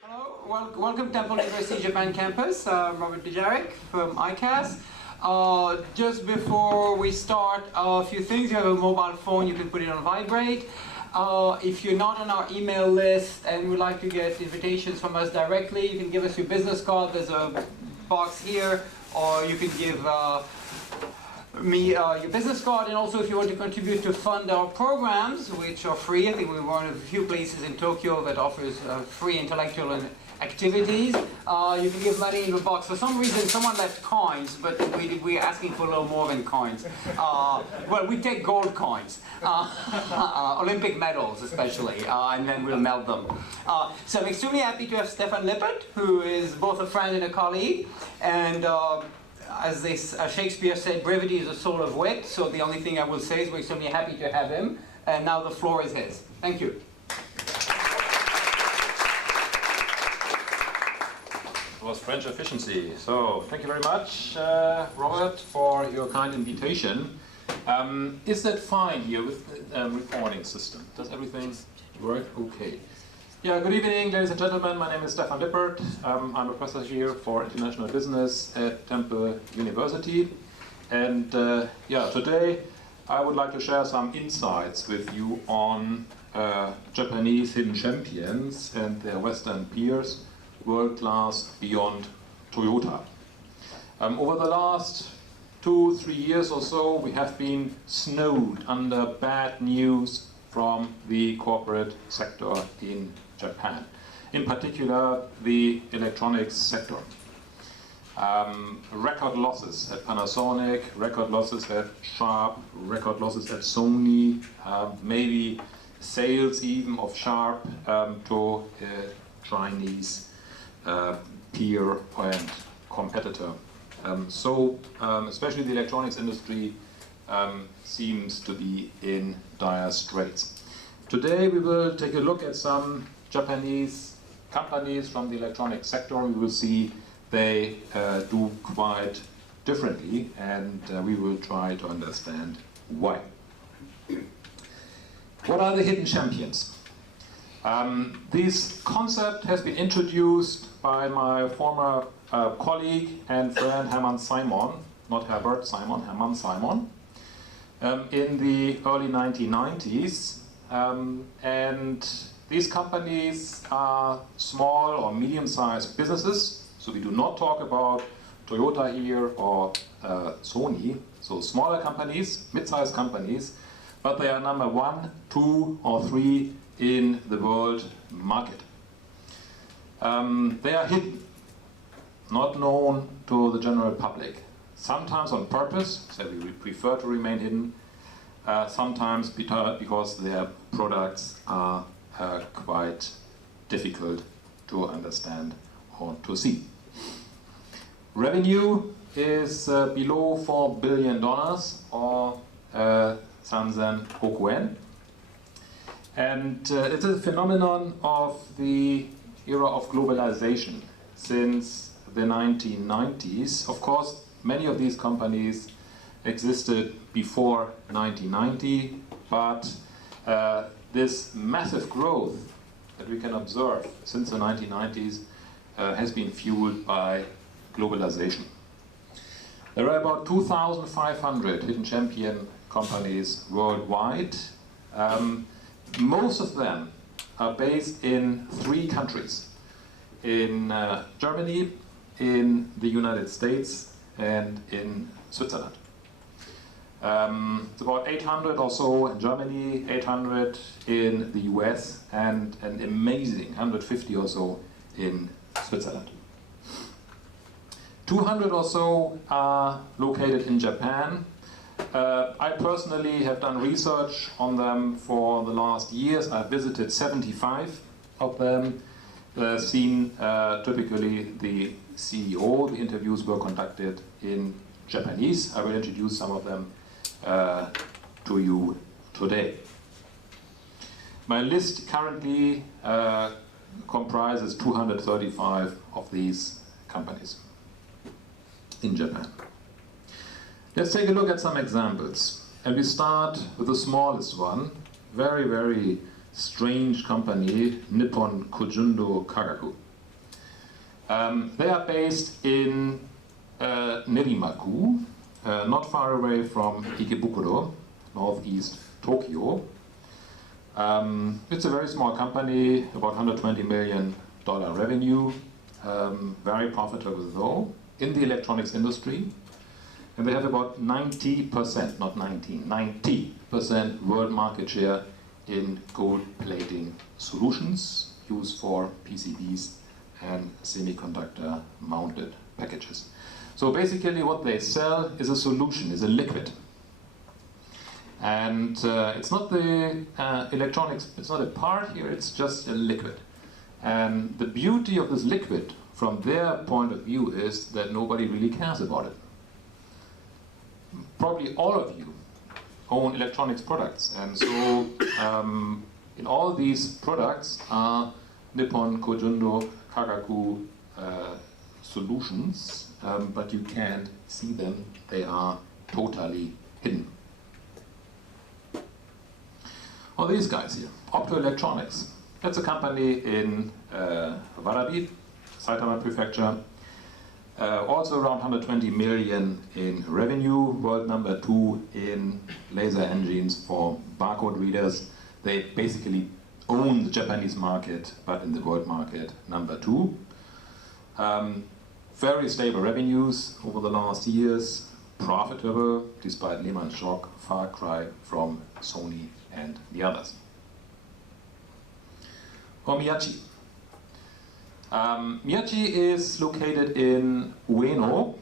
Hello, welcome to Temple University Japan campus. I'm Robert Dejarek from ICAS. Just before we start, a few things. You have a mobile phone, you can put it on vibrate. If you're not on our email list and would like to get invitations from us directly, you can give us your business card. There's a box here, or you can give me your business card. And also, if you want to contribute to fund our programs, which are free, I think we're one of the few places in Tokyo that offers free intellectual activities, you can give money in the box. For some reason, someone left coins, but we're asking for a little more than coins. Well, we take gold coins, Olympic medals especially, and then we'll melt them. So I'm extremely happy to have Stefan Lippert, who is both a friend and a colleague, and as Shakespeare said, brevity is the soul of wit, so the only thing I will say is we're extremely happy to have him, and now the floor is his. Thank you. It was French efficiency. So thank you very much, Robert, for your kind invitation. Is that fine here with the recording system? Does everything work okay? Yeah, good evening, ladies and gentlemen. My name is Stefan Lippert. I'm a professor here for international business at Temple University. And yeah, today I would like to share some insights with you on Japanese hidden champions and their Western peers, world-class beyond Toyota. Over the last 2-3 years or so, we have been snowed under bad news from the corporate sector in Japan, in particular the electronics sector. Record losses at Panasonic, record losses at Sharp, record losses at Sony, maybe sales even of Sharp to Chinese peer and competitor. Especially the electronics industry seems to be in dire straits. Today we will take a look at some Japanese companies from the electronics sector. We will see they do quite differently, and we will try to understand why. What are the hidden champions? This concept has been introduced by my former colleague and friend Hermann Simon, not Herbert Simon, Hermann Simon, in the early 1990s. And these companies are small or medium-sized businesses, so we do not talk about Toyota here or Sony, so smaller companies, mid-sized companies, but they are number 1, 2, or 3 in the world market. They are hidden, not known to the general public. Sometimes on purpose, so we prefer to remain hidden. Sometimes because their products are quite difficult to understand or to see. Revenue is below $4 billion or Sanzen Kokuen. And it's a phenomenon of the era of globalization since the 1990s. Of course, many of these companies existed before 1990, but this massive growth that we can observe since the 1990s has been fueled by globalization. There are about 2,500 hidden champion companies worldwide. Most of them are based in 3 countries, in Germany, in the United States, and in Switzerland. It's about 800 or so in Germany, 800 in the US, and an amazing 150 or so in Switzerland. 200 or so are located in Japan. I personally have done research on them for the last years. I've visited 75 of them, seen typically the CEO. The interviews were conducted in Japanese. I will introduce some of them to you today. My list currently comprises 235 of these companies in Japan. Let's take a look at some examples. And we start with the smallest one, very, very strange company, Nippon Kojundo Kagaku. They are based in Nerimaku, not far away from Ikebukuro, northeast Tokyo. It's a very small company, about $120 million revenue, very profitable though, in the electronics industry. And they have about 90%, not 19, 90% world market share in gold plating solutions used for PCBs and semiconductor mounted packages. So basically what they sell is a solution, is a liquid. And it's not the electronics, it's not a part here, it's just a liquid. And the beauty of this liquid from their point of view is that nobody really cares about it. Probably all of you own electronics products, and so in all these products are Nippon, Kojundo, Kagaku solutions, but you can't see them, they are totally hidden. Well, these guys here, Optoelectronics, that's a company in Warabi, Saitama Prefecture. Also around 120 million in revenue, world number 2 in laser engines for barcode readers. They basically own the Japanese market, but in the world market, number 2. Very stable revenues over the last years, profitable despite Lehman shock, far cry from Sony and the others. Miyachi. Miyachi is located in Ueno,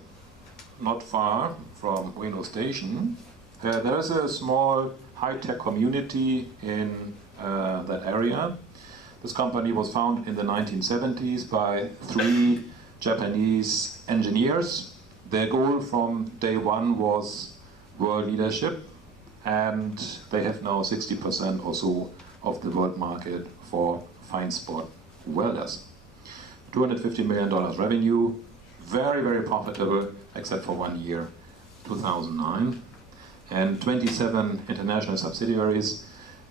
not far from Ueno Station. There is a small high-tech community in that area. This company was founded in the 1970s by 3 Japanese engineers. Their goal from day one was world leadership, and they have now 60% or so of the world market for fine spot welders. $250 million revenue, very, very profitable, except for 1 year, 2009, and 27 international subsidiaries.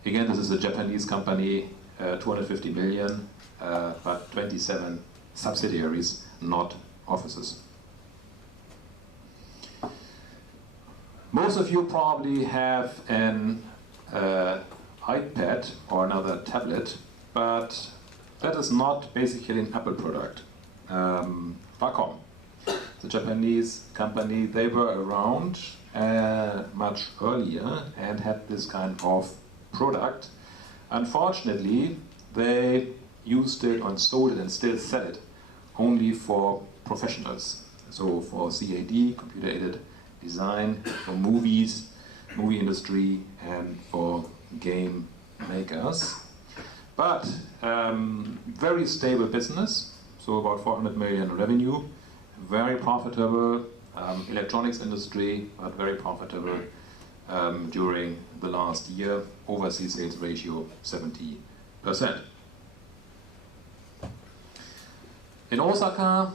Again, this is a Japanese company, 250 million, but 27 subsidiaries, not offices. Most of you probably have an iPad or another tablet, but that is not basically an Apple product. Wacom, the Japanese company, they were around much earlier and had this kind of product. Unfortunately, they used it and sold it and still sell it only for professionals. So for CAD, computer-aided design, for movies, movie industry, and for game makers. But very stable business, so about 400 million revenue, very profitable electronics industry, but very profitable during the last year, overseas sales ratio 70%. In Osaka,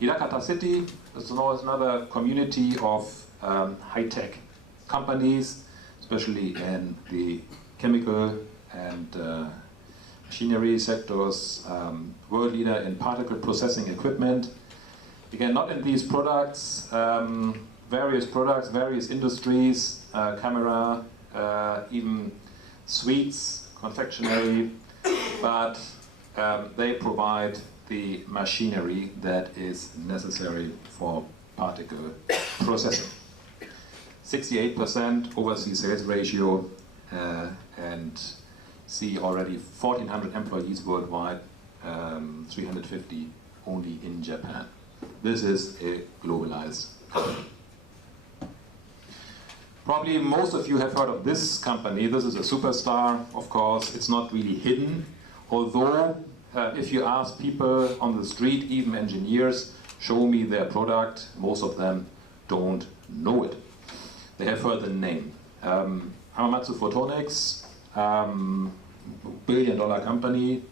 Hirakata City, there's another community of high-tech companies, especially in the chemical and machinery sectors, world leader in particle processing equipment. Again, not in these products, various industries, camera, even sweets, confectionery, but they provide the machinery that is necessary for particle processing. 68% overseas sales ratio, and see already 1,400 employees worldwide, 350 only in Japan. This is a globalized company. Probably most of you have heard of this company. This is a superstar, of course. It's not really hidden, although if you ask people on the street, even engineers, show me their product, most of them don't know it. They have heard the name. Hamamatsu Photonics, billion-dollar company,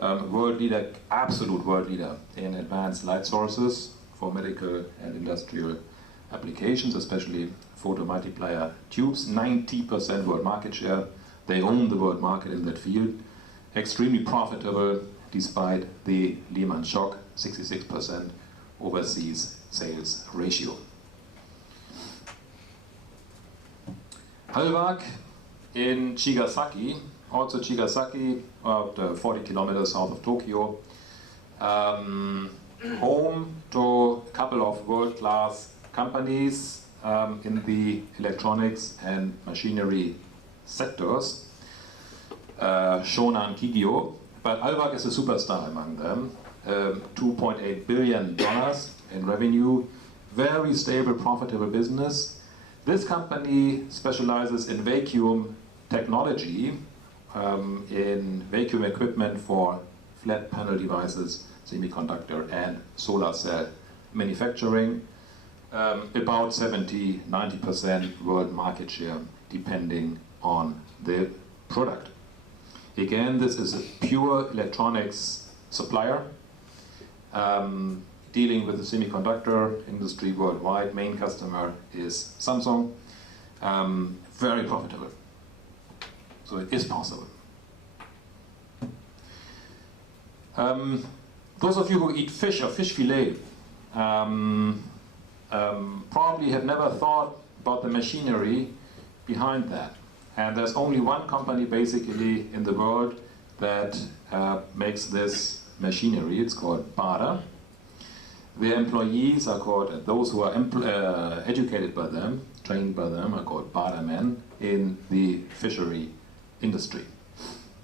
world leader, absolute world leader in advanced light sources for medical and industrial applications, especially photomultiplier tubes. 90% world market share. They own the world market in that field. Extremely profitable, despite the Lehman shock, 66% overseas sales ratio. Halbach in Chigasaki, also Chigasaki, about 40 kilometers south of Tokyo, home to a couple of world-class companies in the electronics and machinery sectors, Shonan Kigyo, but Halbach is a superstar among them. $2.8 billion in revenue, very stable, profitable business. This company specializes in vacuum technology, in vacuum equipment for flat panel devices, semiconductor and solar cell manufacturing. About 70–90% world market share depending on the product. Again, this is a pure electronics supplier, dealing with the semiconductor industry worldwide. Main customer is Samsung. Very profitable. So it is possible. Those of you who eat fish or fish fillet probably have never thought about the machinery behind that. And there's only one company basically in the world that makes this machinery. It's called Bader. The employees are called, those who are educated by them, trained by them, are called Badermen in the fishery industry.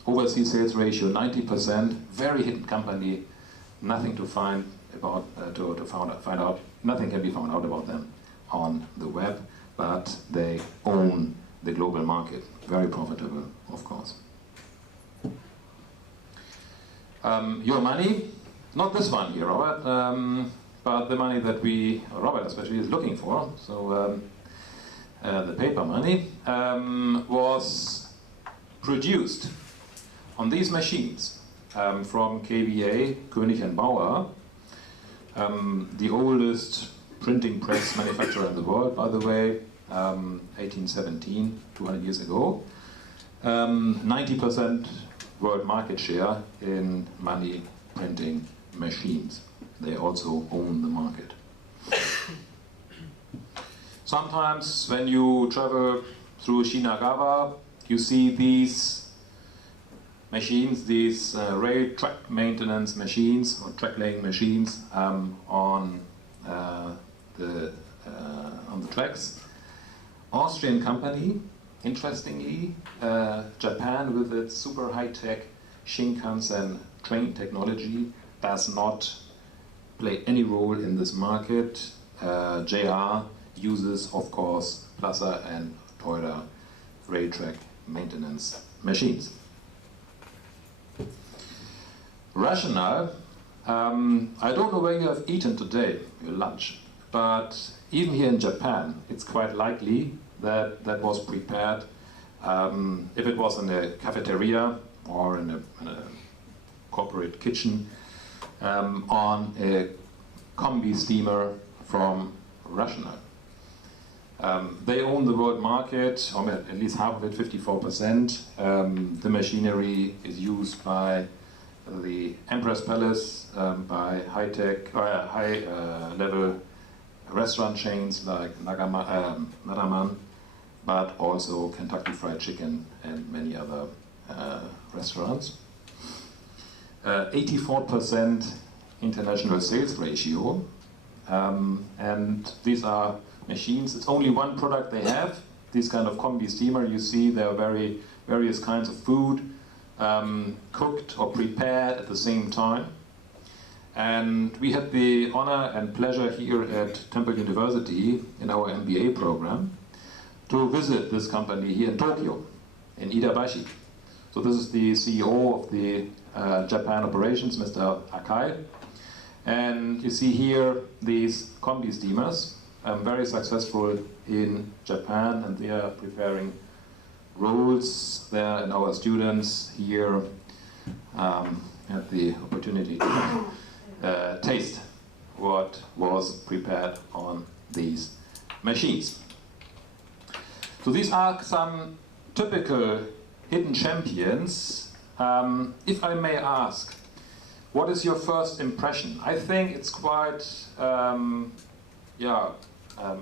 Overseas sales ratio 90%, very hidden company, nothing to find about, find out, nothing can be found out about them on the web, but they own the global market. Very profitable, of course. Your money, not this one here, Robert, but the money that we, Robert especially, is looking for. So the paper money was produced on these machines from KBA, König and Bauer, the oldest printing press manufacturer in the world, by the way, 1817, 200 years ago. 90% world market share in money printing machines. They also own the market. Sometimes when you travel through Shinagawa, you see these machines, these rail track maintenance machines or track laying machines on the tracks. Austrian company, interestingly, Japan with its super high-tech Shinkansen train technology does not play any role in this market. JR uses, of course, Plaza and Toyota rail track maintenance machines. Rationale, I don't know where you have eaten today, your lunch, but even here in Japan, it's quite likely that that was prepared, if it was in a cafeteria or in a corporate kitchen, on a combi steamer from Rational. They own the world market, or at least half of it, 54%. The machinery is used by the Empress Palace, by high-tech, high-level restaurant chains like Naraman, but also Kentucky Fried Chicken and many other restaurants. 84% international sales ratio, and these are machines. It's only one product they have, this kind of combi steamer. You see there are various kinds of food cooked or prepared at the same time. And we had the honor and pleasure here at Temple University in our MBA program to visit this company here in Tokyo, in Iidabashi. So this is the CEO of the Japan operations, Mr. Akai. And you see here these combi steamers, very successful in Japan, and they are preparing rolls there, and our students here had the opportunity to taste what was prepared on these machines. So these are some typical hidden champions. If I may ask, What is your first impression? I think it's quite,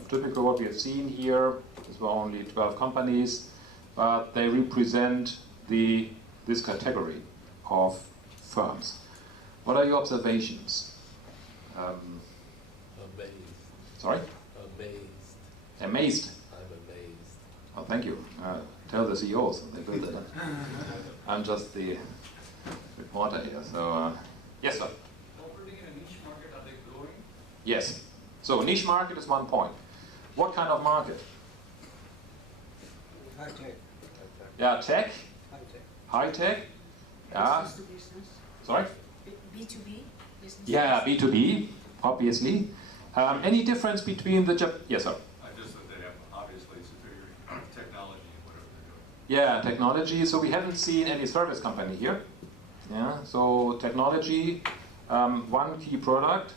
typical what we have seen here. There were only 12 companies, but they represent this category of firms. What are your observations? Amazed. Sorry? Amazed. Amazed? I'm amazed. Oh, thank you. Tell the CEOs. They build it. I'm just the reporter here. So, yes, sir. Operating in a niche market, are they growing? Yes. So, niche market is one point. What kind of market? High tech. Yeah, tech, High tech. high tech. Yeah. Business to business? Sorry? B2B? Business to Yeah, business? B2B, obviously. Any difference between the yes, sir. I just that they have obviously superior technology in whatever they're doing. Yeah, technology. So we haven't seen any service company here. Yeah. So technology, one key product.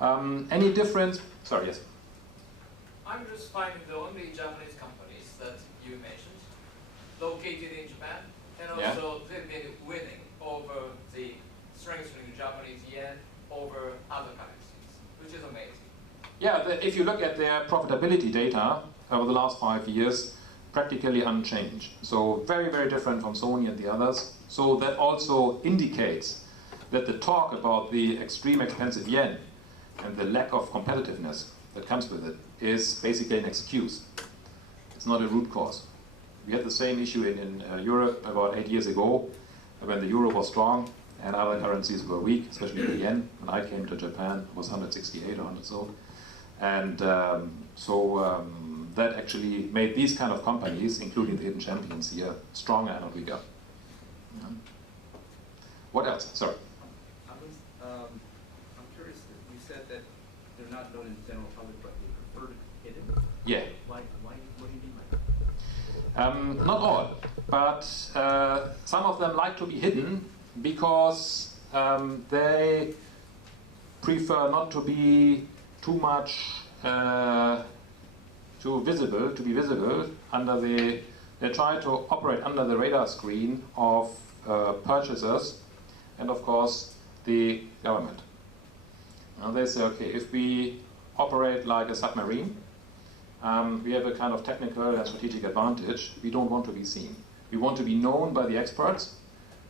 Any difference? Sorry. Yes. I'm just finding the only Japanese companies that you mentioned located in Japan, and also they've been winning over the strengthening the Japanese yen over other currencies, which is amazing. Yeah. If you look at their profitability data over the last 5 years, practically unchanged. So very, very different from Sony and the others. So that also indicates that the talk about the extreme expensive yen and the lack of competitiveness that comes with it is basically an excuse. It's not a root cause. We had the same issue in Europe about 8 years ago when the euro was strong and other currencies were weak, especially the yen. When I came to Japan, it was 168 or 100 so. And that actually made these kind of companies, including the hidden champions here, stronger and not weaker. Yeah. What else? Sorry. I'm curious, you said that they're not known in the general public, but they prefer to be hidden? Yeah. Why, what do you mean by that? Not all, but some of them like to be hidden because they prefer not to be too much to be visible under they try to operate under the radar screen of purchasers and of course the government. Now they say, okay, if we operate like a submarine, we have a kind of technical and strategic advantage. We don't want to be seen. We want to be known by the experts,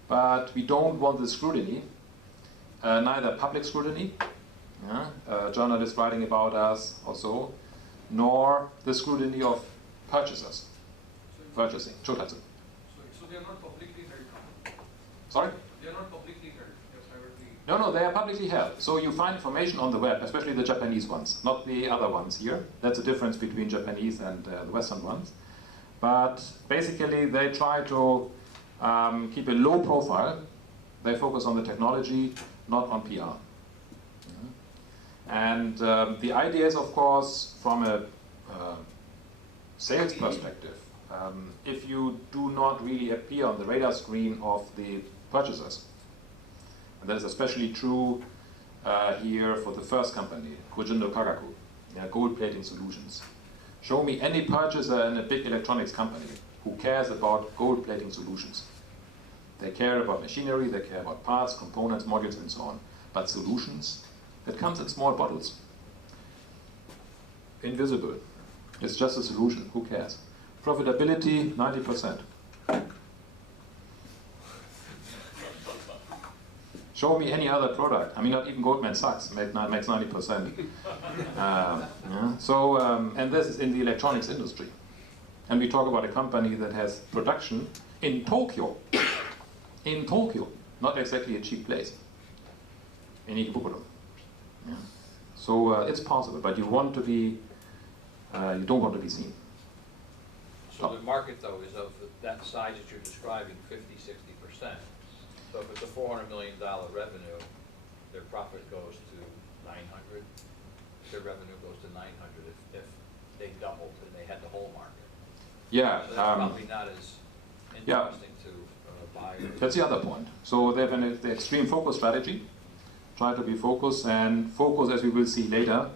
but we don't want the scrutiny, neither public scrutiny, journalists writing about us or so, nor the scrutiny of purchasers, purchasing. So they are not publicly held. Sorry? They are not publicly held. They are privately. No, they are publicly held. So you find information on the web, especially the Japanese ones, not the other ones here. That's the difference between Japanese and the Western ones. But basically they try to keep a low profile. They focus on the technology, not on PR. And the idea is, of course, from a sales perspective, if you do not really appear on the radar screen of the purchasers, and that is especially true here for the first company, Kojindo Kagaku, gold plating solutions. Show me any purchaser in a big electronics company who cares about gold plating solutions. They care about machinery, they care about parts, components, modules, and so on. But solutions, that comes in small bottles. Invisible. It's just a solution. Who cares? Profitability, 90%. Show me any other product. I mean, not even Goldman Sachs makes 90%. And this is in the electronics industry. And we talk about a company that has production in Tokyo. In Tokyo. Not exactly a cheap place. In Ikebukuro. Yeah. So it's possible, but you want to be, you don't want to be seen. So the market, though, is of that size that you're describing, 50–60%. So if it's a $400 million revenue, their profit goes to 900. Their revenue goes to 900 if they doubled and they had the whole market. Yeah. So that's probably not as interesting to buy. That's the other point. So they have the extreme focus strategy. Try to be focused, and focus, as we will see later,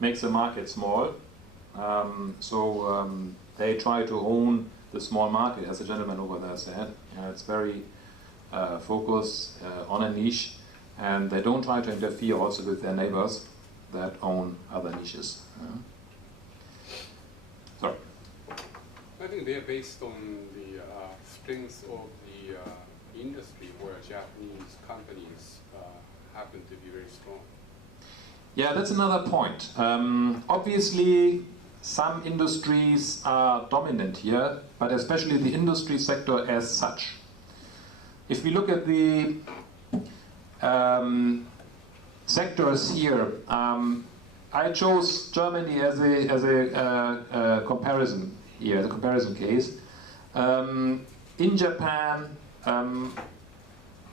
makes the market small. They try to own the small market, as the gentleman over there said. It's very focused on a niche, and they don't try to interfere also with their neighbors that own other niches. Sorry. I think they're based on the strengths of the industry where Japanese companies happen to be very strong. Yeah, that's another point. Obviously, some industries are dominant here, but especially the industry sector as such. If we look at the sectors here, I chose Germany as a comparison here, the comparison case. In Japan,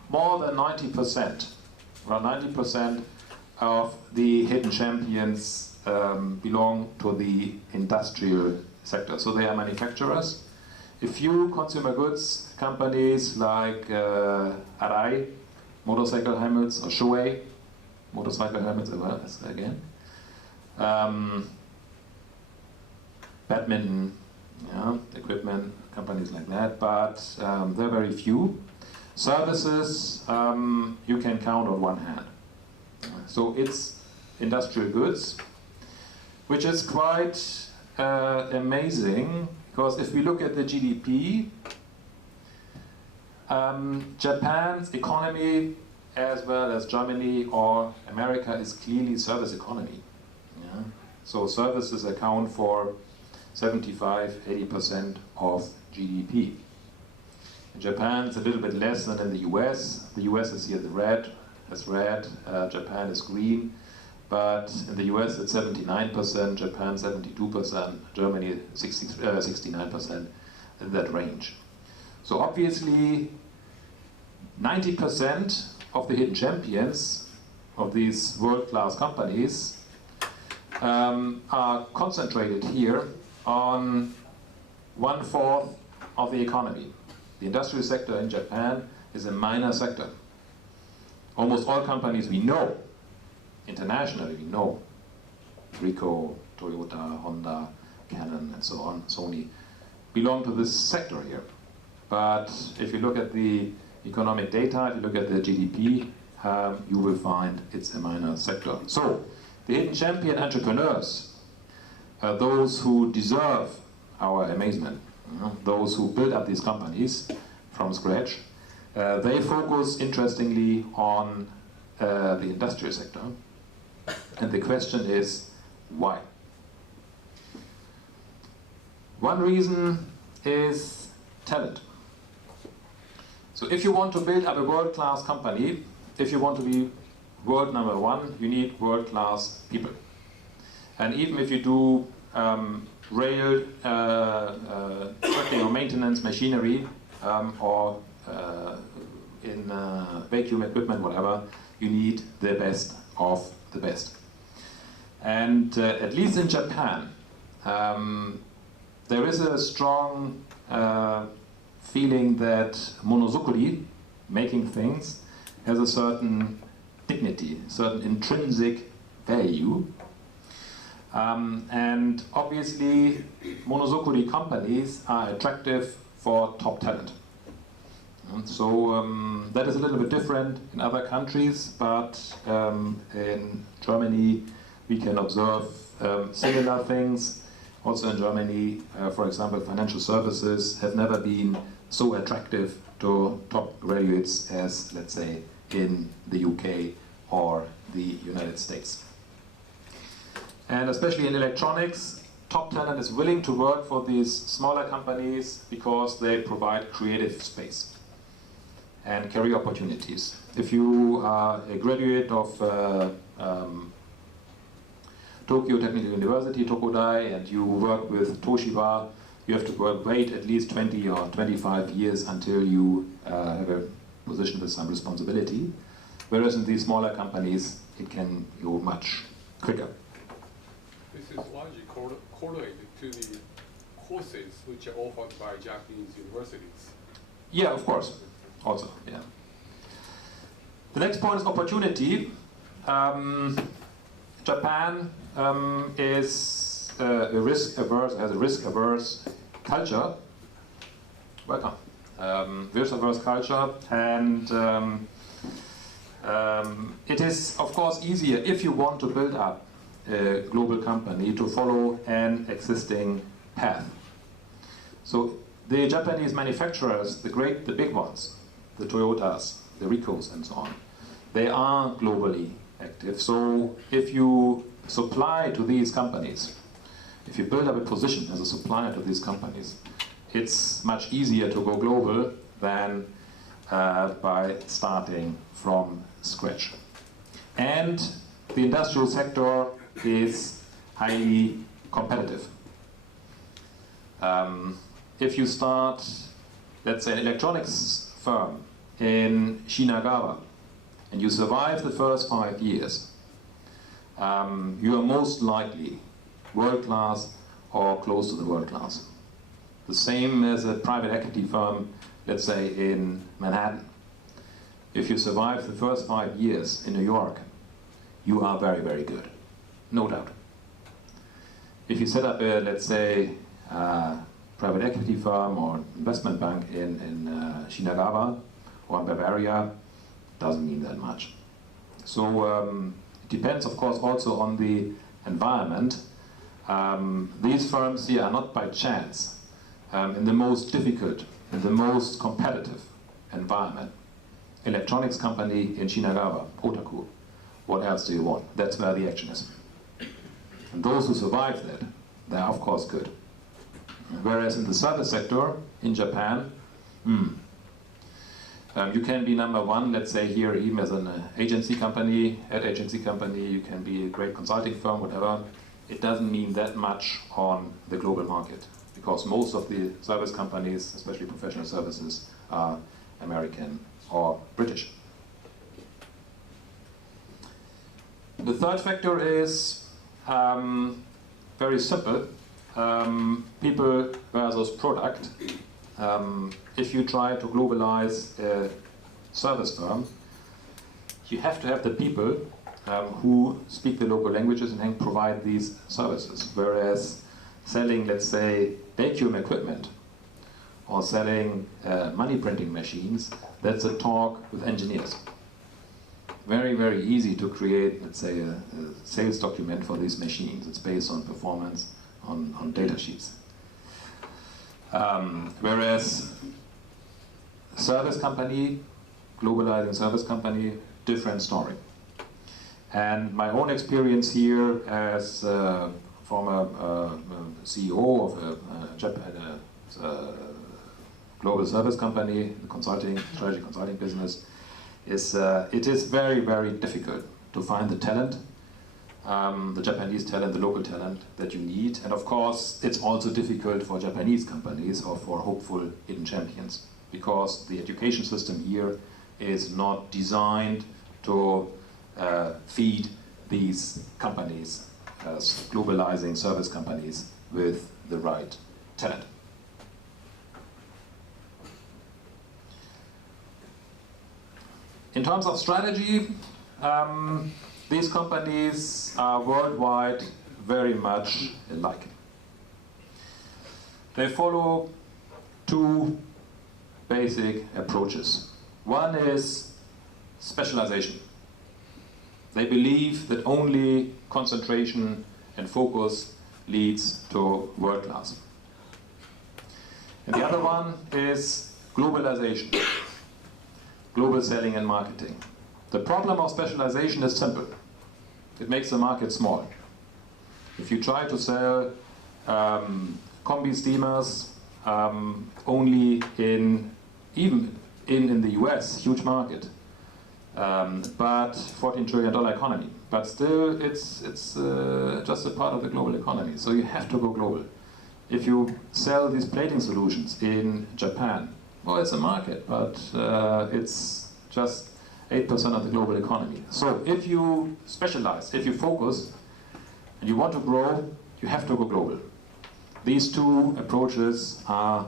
more than 90%, around 90% of the hidden champions belong to the industrial sector. So they are manufacturers. A few consumer goods companies like Arai, motorcycle helmets, or Shoei, motorcycle helmets again. Badminton, yeah, equipment, companies like that, but they're very few. Services, you can count on one hand. So it's industrial goods, which is quite amazing, because if we look at the GDP, Japan's economy, as well as Germany or America, is clearly service economy. Yeah? So services account for 75–80% of GDP. In Japan, it's a little bit less than in the US. The US is here the red, Japan is green. But in the US it's 79%, Japan 72%, Germany 69%, in that range. So obviously 90% of the hidden champions of these world-class companies are concentrated here on 1/4 of the economy. The industrial sector in Japan is a minor sector. Almost all companies we know, internationally we know, Ricoh, Toyota, Honda, Canon, and so on, Sony, belong to this sector here. But if you look at the economic data, if you look at the GDP, you will find it's a minor sector. So, the hidden champion entrepreneurs, those who deserve our amazement, those who build up these companies from scratch, they focus, interestingly, on the industrial sector. And the question is, why? One reason is talent. So if you want to build up a world-class company, if you want to be world #1, you need world-class people. And even if you do rail, trucking or maintenance machinery, or in vacuum equipment, whatever, you need the best of the best. And at least in Japan, there is a strong feeling that monozukuri, making things, has a certain dignity, certain intrinsic value. And obviously, monozukuri companies are attractive for top talent. So that is a little bit different in other countries, but in Germany we can observe similar things. Also in Germany, for example, financial services have never been so attractive to top graduates as, let's say, in the UK or the United States. And especially in electronics, top talent is willing to work for these smaller companies because they provide creative space and career opportunities. If you are a graduate of Tokyo Technical University, Tokodai, and you work with Toshiba, you have to wait at least 20 or 25 years until you have a position with some responsibility. Whereas in these smaller companies, it can go much quicker. This is largely correlated to the courses which are offered by Japanese universities. Yeah, of course. Also, yeah. The next point is opportunity. Japan is a risk-averse, has a risk-averse culture. Welcome. Risk-averse culture, and It is, of course, easier if you want to build up a global company to follow an existing path. So the Japanese manufacturers, the big ones, the Toyotas, the Ricos and so on, they are globally active. So if you supply to these companies, if you build up a position as a supplier to these companies, it's much easier to go global than by starting from scratch. And the industrial sector is highly competitive. If you start, let's say, an electronics firm in Shinagawa, and you survive the first 5 years, you are most likely world-class or close to the world-class. The same as a private equity firm, let's say, in Manhattan. If you survive the first 5 years in New York, you are very, very good, no doubt. If you set up a, let's say, private equity firm or investment bank in Shinagawa or in Bavaria, doesn't mean that much. So it depends, of course, also on the environment. These firms here are not by chance in the most difficult, in the most competitive environment. Electronics company in Shinagawa, Otaku. What else do you want? That's where the action is. And those who survive that, they are of course good. Whereas in the service sector in Japan, you can be number one, let's say here, even as an agency company, ad agency company, you can be a great consulting firm, whatever. It doesn't mean that much on the global market, because most of the service companies, especially professional services, are American or British. The third factor is very simple, people versus product. If you try to globalize a service firm, you have to have the people who speak the local languages and can provide these services. Whereas selling, let's say, vacuum equipment or selling money printing machines, that's a talk with engineers. Very, very easy to create, let's say, a sales document for these machines. It's based on performance, on data sheets. Whereas service company, globalizing service company, different story. And my own experience here as former CEO of a global service company, the consulting, strategy consulting business, is it is very, very difficult to find the talent, the Japanese talent, the local talent that you need. And of course, it's also difficult for Japanese companies or for hopeful hidden champions, because the education system here is not designed to feed these companies, as globalizing service companies, with the right talent. In terms of strategy, these companies are worldwide very much alike. They follow two basic approaches. One is specialization. They believe that only concentration and focus leads to world class. And the other one is globalization. Global selling and marketing. The problem of specialization is simple. It makes the market small. If you try to sell combi steamers only even in the US, huge market, but $14 trillion economy, but still it's just a part of the global economy, so you have to go global. If you sell these plating solutions in Japan, well, it's a market, but it's just 8% of the global economy. So if you specialize, if you focus, and you want to grow, you have to go global. These two approaches are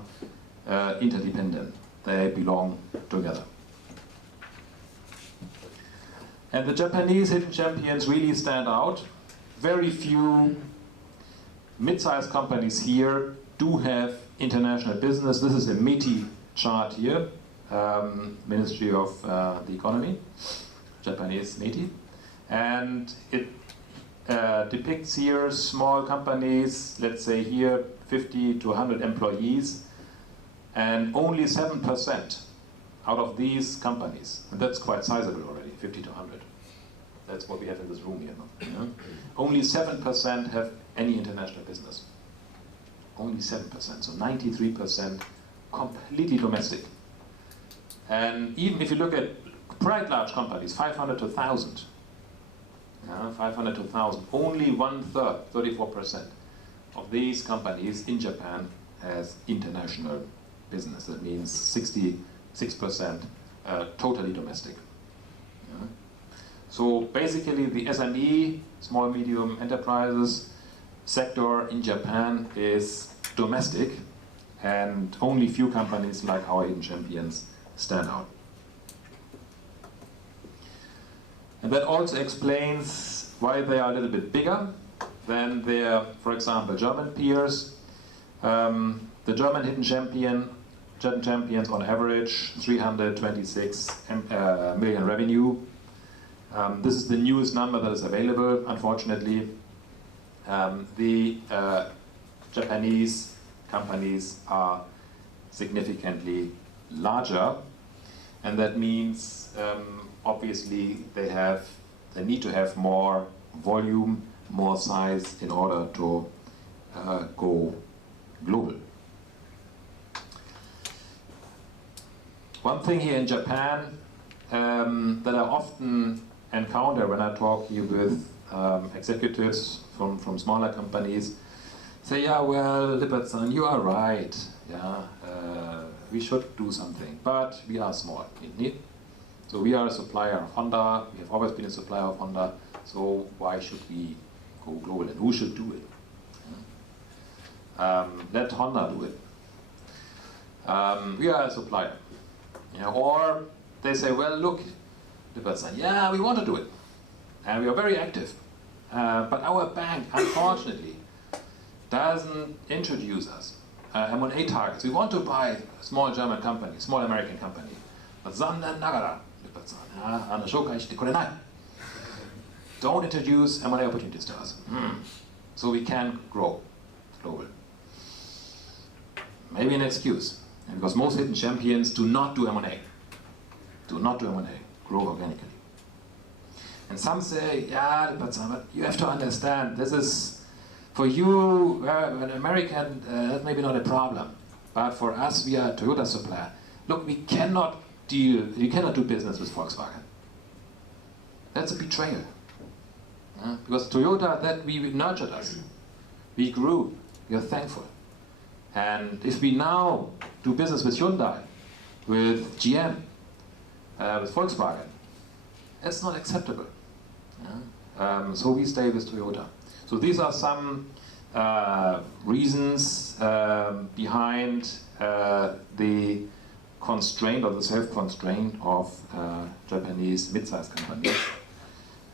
interdependent. They belong together. And the Japanese hidden champions really stand out. Very few mid-sized companies here do have international business. This is a METI chart here, Ministry of the Economy. Japanese meaty. And it depicts here small companies, let's say here 50 to 100 employees, and only 7% out of these companies, and that's quite sizable already, 50 to 100. That's what we have in this room here. No? Yeah? Only 7% have any international business. Only 7%, so 93% completely domestic. And even if you look at quite large companies, 500 to 1,000, 500 to 1,000, only 1/3, 34% of these companies in Japan has international business. That means 66% totally domestic. Yeah. So basically the SME, small medium enterprises sector in Japan is domestic, and only few companies like our hidden champions stand out. And that also explains why they are a little bit bigger than their, for example, German peers. The German hidden champions on average 326 million revenue. This is the newest number that is available, unfortunately. The Japanese companies are significantly larger, and that means obviously they need to have more volume, more size in order to go global. One thing here in Japan that I often encounter when I talk here with executives from smaller companies, say, yeah, well, Lippert-san, you are right. Yeah, we should do something, but we are small. So we are a supplier of Honda. We have always been a supplier of Honda. So why should we go global, and who should do it? Let Honda do it. We are a supplier. Or they say, well, look, Lippert-san, yeah, we want to do it. And we are very active. But our bank, unfortunately, doesn't introduce us M&A targets. We want to buy a small German company, small American company. But zandan nagara, Lippert-san, don't introduce M&A opportunities to us. So we can grow global. Maybe an excuse. Because most hidden champions do not do M&A. Do not do M&A. Grow organically. And some say, yeah, but you have to understand, this is, for you, an American, that's maybe not a problem. But for us, we are a Toyota supplier. Look, we cannot do business with Volkswagen. That's a betrayal. Because Toyota, that we nurtured us. We grew. We are thankful. And if we now do business with Hyundai, with GM, with Volkswagen, that's not acceptable. So we stay with Toyota. So these are some reasons behind the constraint or the self-constraint of Japanese mid-sized companies.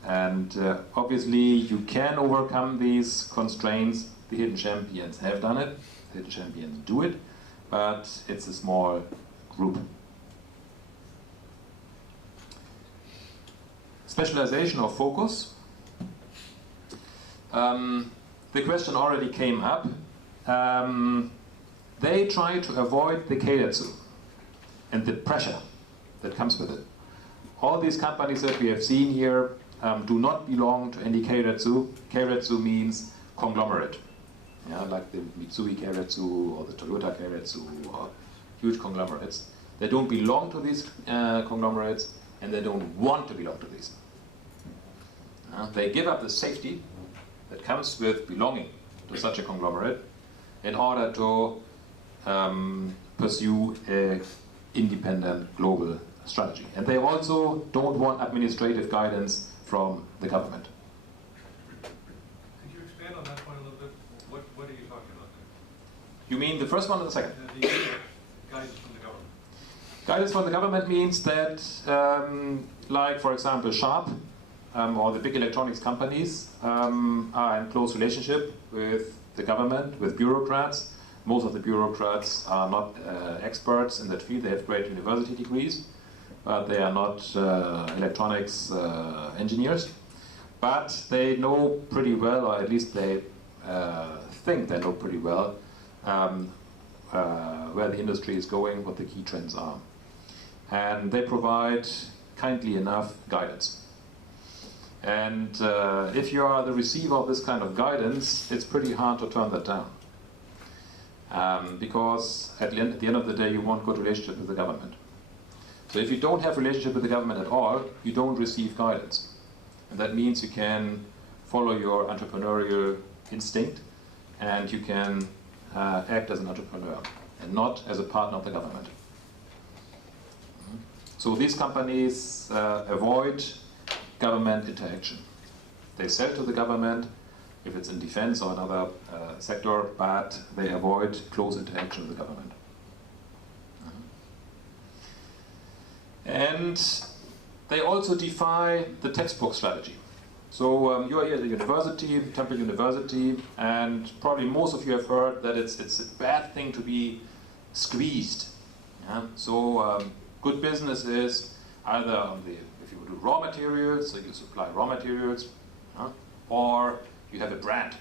And obviously you can overcome these constraints. The hidden champions have done it. The hidden champions do it, but it's a small group. Specialization or focus. The question already came up. They try to avoid the keiretsu and the pressure that comes with it. All these companies that we have seen here do not belong to any keiretsu. Keiretsu means conglomerate. Yeah, like the Mitsui keiretsu or the Toyota keiretsu or huge conglomerates. They don't belong to these conglomerates, and they don't want to belong to these. They give up the safety that comes with belonging to such a conglomerate in order to pursue an independent global strategy. And they also don't want administrative guidance from the government. Could you expand on that point a little bit? What are you talking about there? You mean the first one or the second? The guidance from the government. Guidance from the government means that, like for example, Sharp, or the big electronics companies are in close relationship with the government, with bureaucrats. Most of the bureaucrats are not experts in that field. They have great university degrees, but they are not electronics engineers. But they know pretty well, or at least they think they know pretty well, where the industry is going, what the key trends are. And they provide, kindly enough, guidance. And if you are the receiver of this kind of guidance, it's pretty hard to turn that down. Because at the end of the day, you want good relationship with the government. So if you don't have relationship with the government at all, you don't receive guidance. And that means you can follow your entrepreneurial instinct, and you can act as an entrepreneur, and not as a partner of the government. So these companies avoid government interaction. They sell to the government, if it's in defense or another sector, but they avoid close interaction with the government. And they also defy the textbook strategy. So you are here at the university, Temple University, and probably most of you have heard that it's a bad thing to be squeezed. Yeah? So good business is either on the, if you do raw materials, so you supply raw materials, or you have a brand.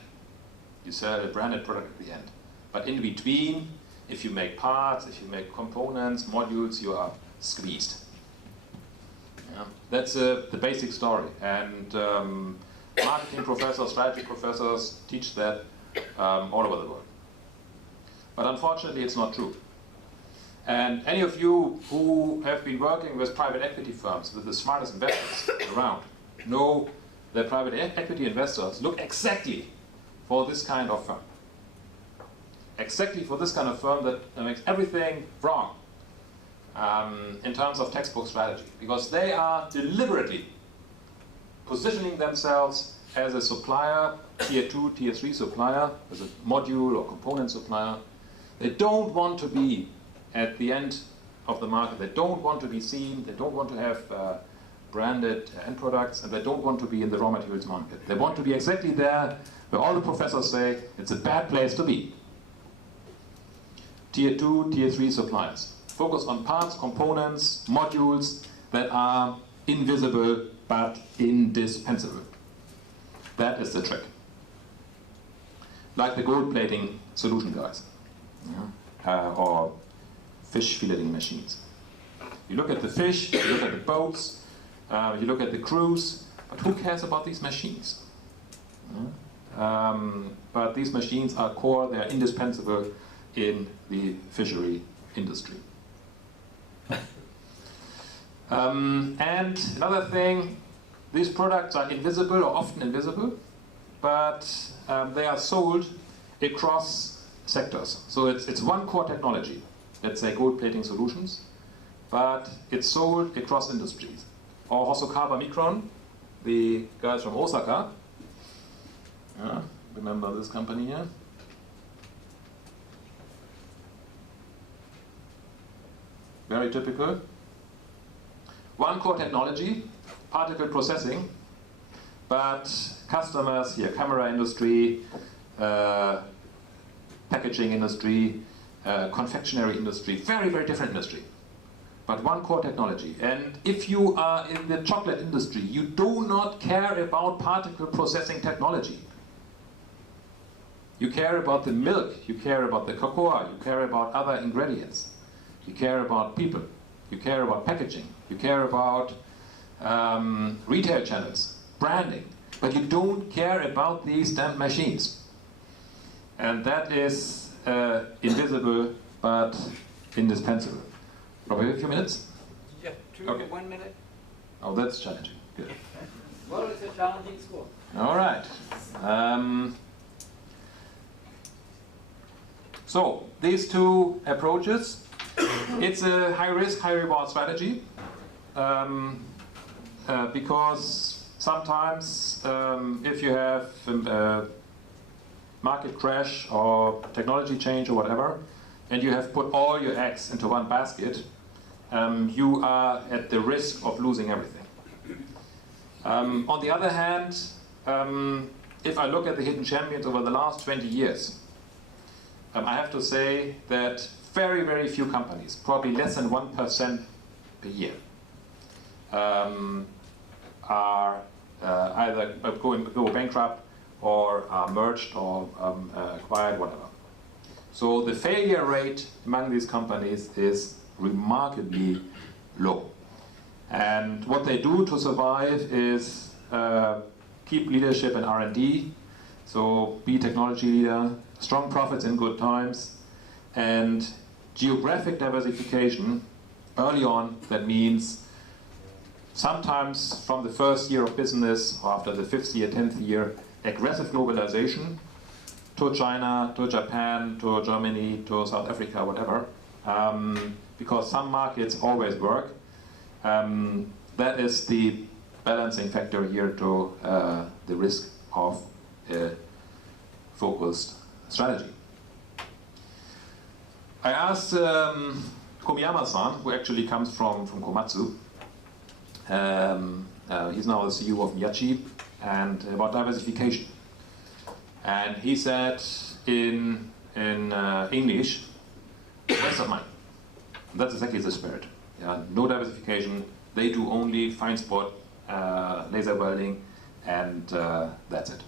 You sell a branded product at the end. But in between, if you make parts, if you make components, modules, you are squeezed. Yeah. That's the basic story. And marketing professors, strategy professors teach that all over the world. But unfortunately, it's not true. And any of you who have been working with private equity firms, with the smartest investors around, know that private equity investors look exactly for this kind of firm. Exactly for this kind of firm that makes everything wrong in terms of textbook strategy. Because they are deliberately positioning themselves as a supplier, tier 2, tier 3 supplier, as a module or component supplier. They don't want to be at the end of the market. They don't want to be seen. They don't want to have branded end products, and they don't want to be in the raw materials market. They want to be exactly there where all the professors say it's a bad place to be. Tier 2, tier 3 suppliers. Focus on parts, components, modules that are invisible but indispensable. That is the trick. Like the gold plating solution guys, or fish filleting machines. You look at the fish, you look at the boats, you look at the crews, but who cares about these machines? But these machines are core, they are indispensable in the fishery industry. And another thing, these products are invisible or often invisible, but they are sold across sectors. So it's one core technology, let's say gold plating solutions, but it's sold across industries. Or Hosokawa Micron, the guys from Osaka, remember this company here? Very typical. One core technology, particle processing, but customers here, camera industry, packaging industry, confectionery industry, very, very different industry. But one core technology. And if you are in the chocolate industry, you do not care about particle processing technology. You care about the milk, you care about the cocoa, you care about other ingredients. You care about people, you care about packaging, you care about retail channels, branding, but you don't care about these damn machines. And that is invisible but indispensable. Probably a few minutes? Yeah, Okay. 1 minute. Oh, that's challenging. Good. Well, it's a challenging school. All right. So these two approaches, it's a high risk, high reward strategy because sometimes if you have a market crash or technology change or whatever, and you have put all your eggs into one basket, you are at the risk of losing everything. On the other hand, if I look at the hidden champions over the last 20 years, I have to say that very, very few companies, probably less than 1% per year, are either go bankrupt or are merged or acquired, whatever. So the failure rate among these companies is remarkably low. And what they do to survive is keep leadership in R&D, so be technology leader, strong profits in good times, and geographic diversification early on. That means sometimes from the first year of business or after the 5th year, 10th year, aggressive globalization to China, to Japan, to Germany, to South Africa, whatever, because some markets always work. That is the balancing factor here to the risk of a focused strategy. I asked Komiyama-san, who actually comes from Komatsu. He's now the CEO of Miyachi, and about diversification. And he said in English, waste of money. That's exactly the spirit. Yeah, no diversification. They do only fine spot, laser welding, and that's it.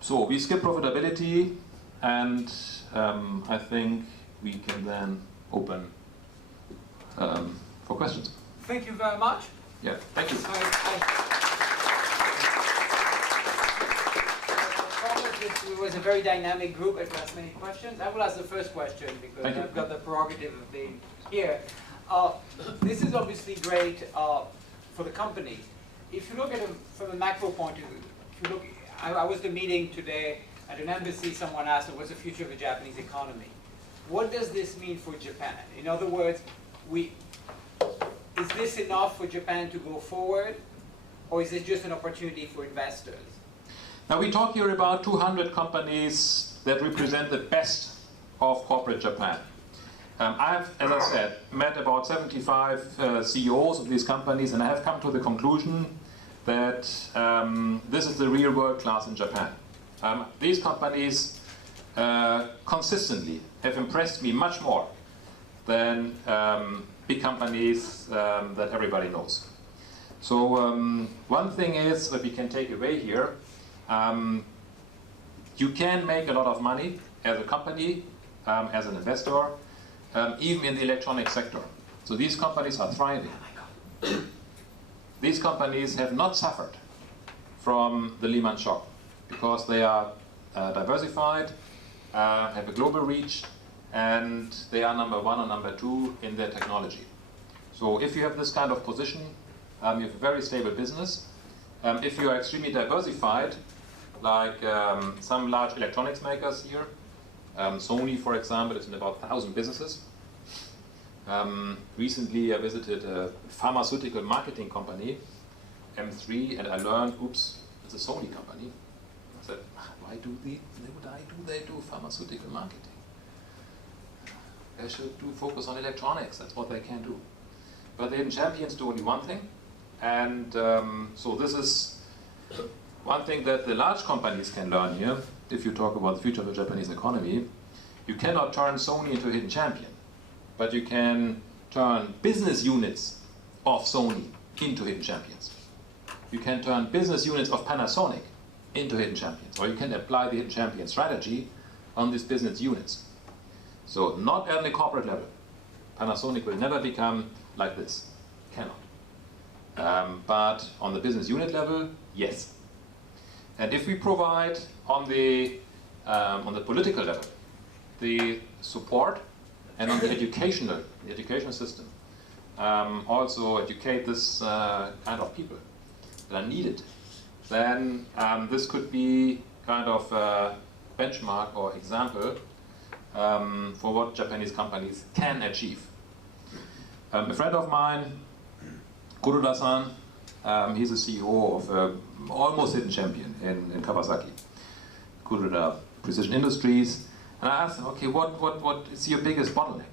So we skip profitability, and I think we can then open for questions. Thank you very much. Yeah, thank you. It was a very dynamic group. It asked many questions. I will ask the first question because I've got the prerogative of being here. This is obviously great for the company. If you look at it from a macro point of view, if you look, I was at a meeting today at an embassy. Someone asked, "What's the future of the Japanese economy?" What does this mean for Japan? In other words, is this enough for Japan to go forward, or is it just an opportunity for investors? Now we talk here about 200 companies that represent the best of corporate Japan. I have, as I said, met about 75 CEOs of these companies, and I have come to the conclusion that this is the real world class in Japan. These companies consistently have impressed me much more than big companies that everybody knows. So one thing is that we can take away here, you can make a lot of money as a company, as an investor, even in the electronic sector. So these companies are thriving. These companies have not suffered from the Lehman shock because they are diversified, have a global reach, and they are number 1 or number 2 in their technology. So if you have this kind of position, you have a very stable business. If you are extremely diversified, like some large electronics makers here, Sony, for example, is in about 1,000 businesses. Recently, I visited a pharmaceutical marketing company, M3, and I learned, oops, it's a Sony company. I said, why do they do pharmaceutical marketing? They should focus on electronics. That's what they can do. But the hidden champions do only one thing, and so this is one thing that the large companies can learn here. If you talk about the future of the Japanese economy, you cannot turn Sony into a hidden champion, but you can turn business units of Sony into hidden champions. You can turn business units of Panasonic into hidden champions, or you can apply the hidden champion strategy on these business units. So not at the corporate level. Panasonic will never become like this, cannot. But on the business unit level, yes. And if we provide on the political level the support, and on the educational system, also educate this kind of people that are needed, then this could be kind of a benchmark or example for what Japanese companies can achieve. A friend of mine, Kuroda-san, he's the CEO of almost hidden champion in Kawasaki, Kuroda Precision Industries. And I asked him, okay, what is your biggest bottleneck?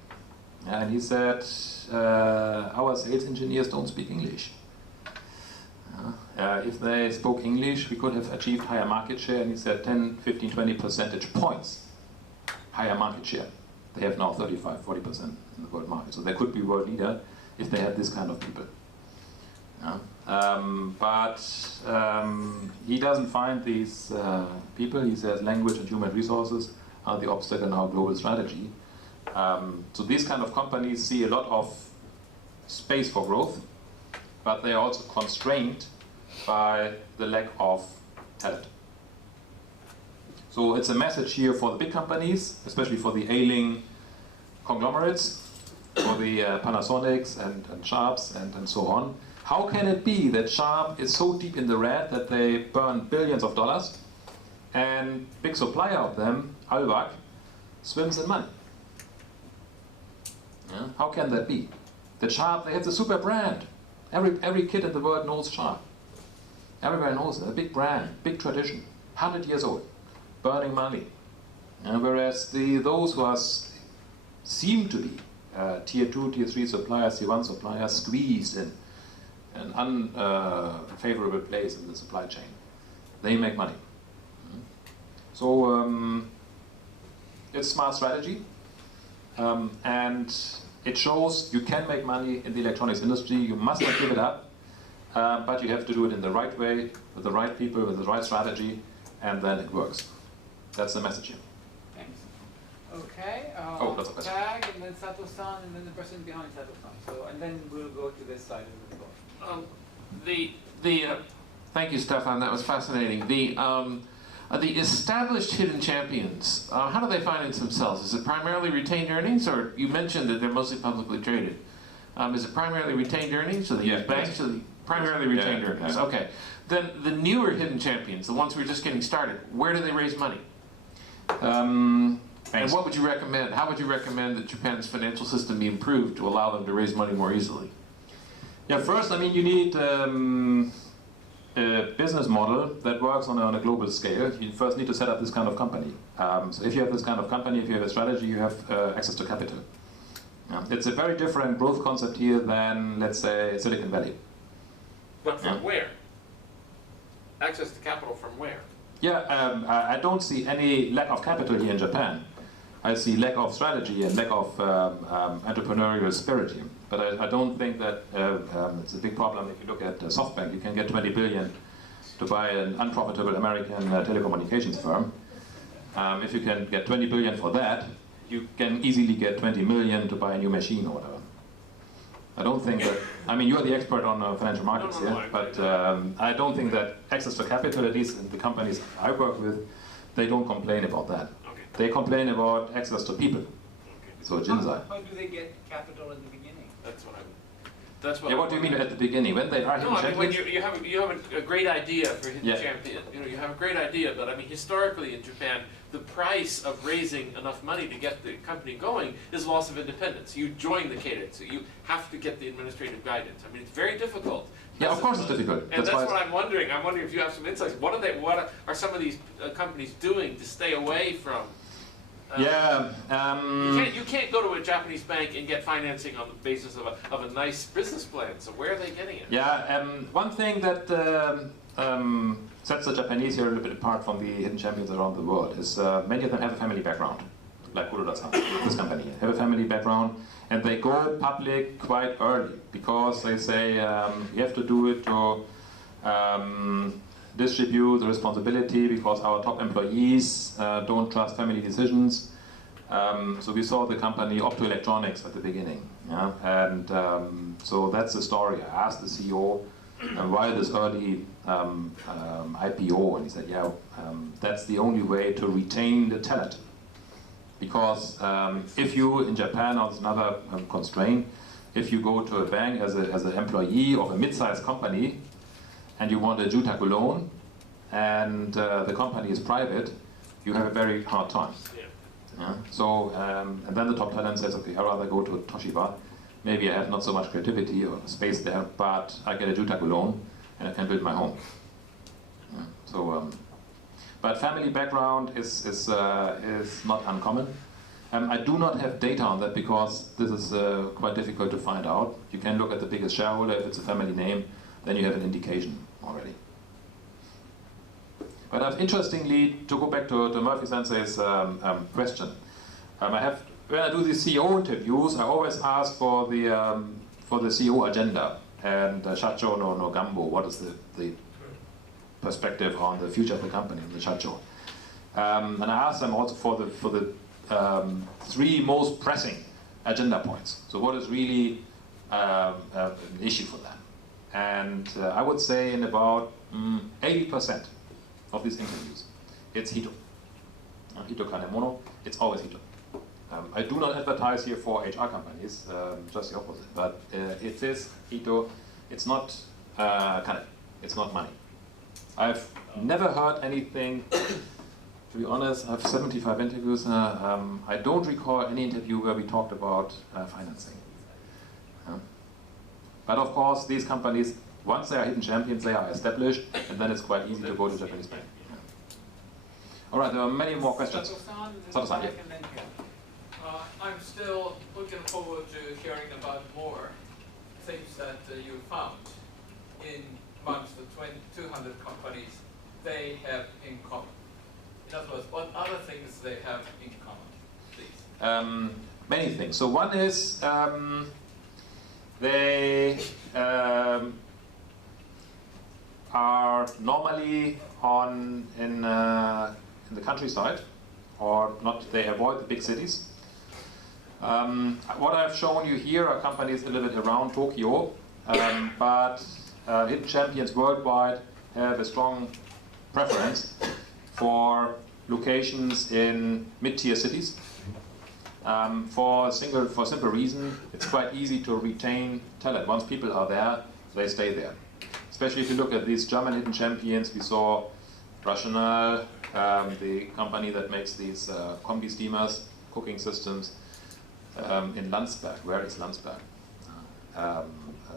And he said, our sales engineers don't speak English. If they spoke English, we could have achieved higher market share. And he said 10, 15, 20 percentage points higher market share. They have now 35–40% in the world market. So they could be world leader if they had this kind of people. Yeah. But he doesn't find these people. He says language and human resources are the obstacle in our global strategy. So these kind of companies see a lot of space for growth, but they are also constrained by the lack of talent. So it's a message here for the big companies, especially for the ailing conglomerates, for the Panasonics and Sharps and so on. How can it be that Sharp is so deep in the red that they burn billions of dollars, and big supplier of them, Alvag, swims in money? Yeah? How can that be? That Sharp, they have the super brand. Every kid in the world knows Sharp. Everybody knows it. A big brand, big tradition, 100 years old, burning money. Whereas those who seem to be tier 2, tier 3 suppliers, tier 1 suppliers, squeezed in an unfavorable place in the supply chain, they make money. So it's smart strategy, and it shows you can make money in the electronics industry. You must not give it up, but you have to do it in the right way, with the right people, with the right strategy, and then it works. That's the message here. Thanks. Okay. Lots of questions. Tag, and then Sato-san, and then the person behind Sato-san. So, and then we'll go to this side of the floor. Thank you, Stefan. That was fascinating. The established hidden champions, how do they finance themselves? Is it primarily retained earnings, or you mentioned that they're mostly publicly traded? Is it primarily retained earnings, or they use banks? Or primarily retained earnings. Yeah. Okay. Then the newer hidden champions, the ones who are just getting started, where do they raise money? And what would you recommend? How would you recommend that Japan's financial system be improved to allow them to raise money more easily? Yeah, first, I mean, you need a business model that works on a global scale. You first need to set up this kind of company. So if you have this kind of company, if you have a strategy, you have access to capital. It's a very different growth concept here than, let's say, Silicon Valley. But from where? Access to capital from where? Yeah, I don't see any lack of capital here in Japan. I see lack of strategy and lack of entrepreneurial spirit here. But I don't think that it's a big problem. If you look at SoftBank, you can get 20 billion to buy an unprofitable American telecommunications firm. If you can get 20 billion for that, you can easily get 20 million to buy a new machine or whatever. I don't think that, I mean, you're the expert on financial markets here, but I don't think that access to capital, at least in the companies I work with, they don't complain about that. Okay. They complain about access to people. Okay. So Jinsai. How do they get capital in the beginning? That's what I'm. That's what. Yeah, what do you mean at the beginning? When they are hidden No, I mean when champions? you have a great idea for hidden Yeah. champion. You know, you have a great idea, but I mean historically in Japan, the price of raising enough money to get the company going is loss of independence. You join the cadence, so you have to get the administrative guidance. I mean, it's very difficult. Yeah, of course it's difficult. And that's why what I'm wondering. I'm wondering if you have some insights. What are some of these companies doing to stay away from? You can't go to a Japanese bank and get financing on the basis of a nice business plan. So where are they getting it? Yeah, one thing that sets the Japanese here a little bit apart from the hidden champions around the world is many of them have a family background, like Kuroda-san, this company, have a family background, and they go public quite early because they say you have to do it to distribute the responsibility because our top employees don't trust family decisions. So we saw the company Optoelectronics at the beginning, yeah? And so that's the story. I asked the CEO why this early IPO, and he said, yeah, that's the only way to retain the talent. Because if you, in Japan, there's another constraint, if you go to a bank as an employee of a mid-sized company, and you want a Jutaku loan, and the company is private, you have a very hard time. Yeah? So, and then the top talent says, okay, I'd rather go to Toshiba. Maybe I have not so much creativity or space there, but I get a Jutaku loan, and I can build my home. Yeah? So, but family background is not uncommon. I do not have data on that because this is quite difficult to find out. You can look at the biggest shareholder. If it's a family name, then you have an indication already. But interestingly, to go back to Murphy Sensei's question, I have when I do these CEO interviews, I always ask for the CEO agenda and Shacho no Gambo. What is the perspective on the future of the company, the Shacho? And I ask them also for the 3 most pressing agenda points. So what is really an issue for them? And I would say in about 80% of these interviews, it's Hito. Hito Kanemono, it's always Hito. I do not advertise here for HR companies, just the opposite. But it is Hito, it's not Kane, it's not money. I've never heard anything, to be honest, I have 75 interviews. I don't recall any interview where we talked about financing. But of course, these companies, once they are hidden champions, they are established, and then it's quite easy to go to Japanese bank. All right, there are many more questions. Sato-san, yeah. I'm still looking forward to hearing about more things that you found in amongst the 200 companies they have in common. In other words, what other things they have in common, please? Many things. So one is they are normally in the countryside, or not. They avoid the big cities. What I've shown you here are companies a little bit around Tokyo, but hidden champions worldwide have a strong preference for locations in mid-tier cities. For a simple reason, it's quite easy to retain talent. Once people are there, they stay there. Especially if you look at these German hidden champions, we saw Rational, the company that makes these combi steamers, cooking systems, in Landsberg. Where is Landsberg?